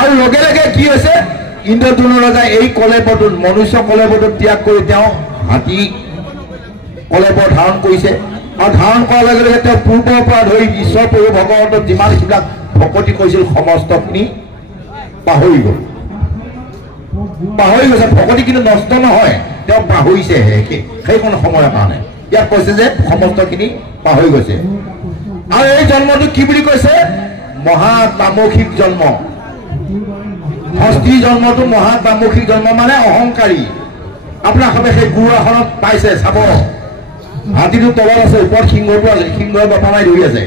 আৰু লগে লগে কি হৈছে ইন্দ্ৰদ্যুম্ন ৰজাই এই কলেবৰটোত মনুষ্য কলেবৰটোত ত্যাগ কৰি তেওঁ হাতী কলেবৰ ধাৰণ কৰিছে আৰু ধাৰণ কৰাৰ লগে লগে তেওঁ পূৰ্বৰ পৰা ধৰি ঈশ্বৰ প্ৰভু ভগৱন্তক যিমান যিবিলাক ভকতি কৰিছিল সমস্তখিনি পাহৰি গৈছে ভকতি কিন্তু নষ্ট নহয় তেওঁ পাহৰিছেহে সেইখন সময়ৰ কাৰণে ইয়াত কৈছে যে সমস্তখিনি পাহৰি গৈছে আৰু এই জন্মটো কি বুলি কৈছে মহাতামসিক জন্ম হস্তি জন্মটো মহাতামসিক জন্ম মানে অহংকাৰী আপোনাৰ সবে সেই গুৰু আসনত পাইছে চাব হাতীটো তলত আছে ওপৰত সিংহটো আছে সিংহই বৰ্তমাই ধৰি আছে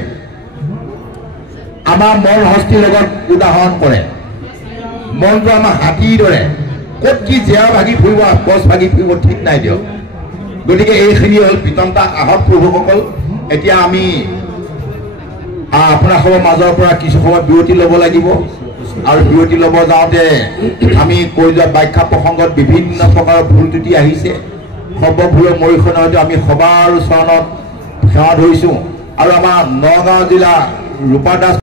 আমাৰ মন হস্তিৰ লগত উদাহৰণ কৰে মনটো আমাৰ হাতীৰ দৰে ক'ত কি জেয়া ভাগি ফুৰিব গছ ভাগি ফুৰিব ঠিক নাই দিয়ক গতিকে এইখিনি হ'ল প্ৰীতমতা আহক প্ৰভুসকল এতিয়া আমি আপোনাৰ সবৰ মাজৰ পৰা কিছু সময় বিৰতি ল'ব লাগিব আৰু বিৰতি ল'ব যাওঁতে আমি কৈ যোৱা ব্যাখ্যা প্ৰসংগত বিভিন্ন প্ৰকাৰৰ ভুল ত্ৰুটি আহিছে সৰ্বভুলৰ মৰিখনৰ হয়তো আমি সবাৰ চৰণত সেৱা ধৰিছোঁ আৰু আমাৰ নগাঁও জিলা ৰূপা দাস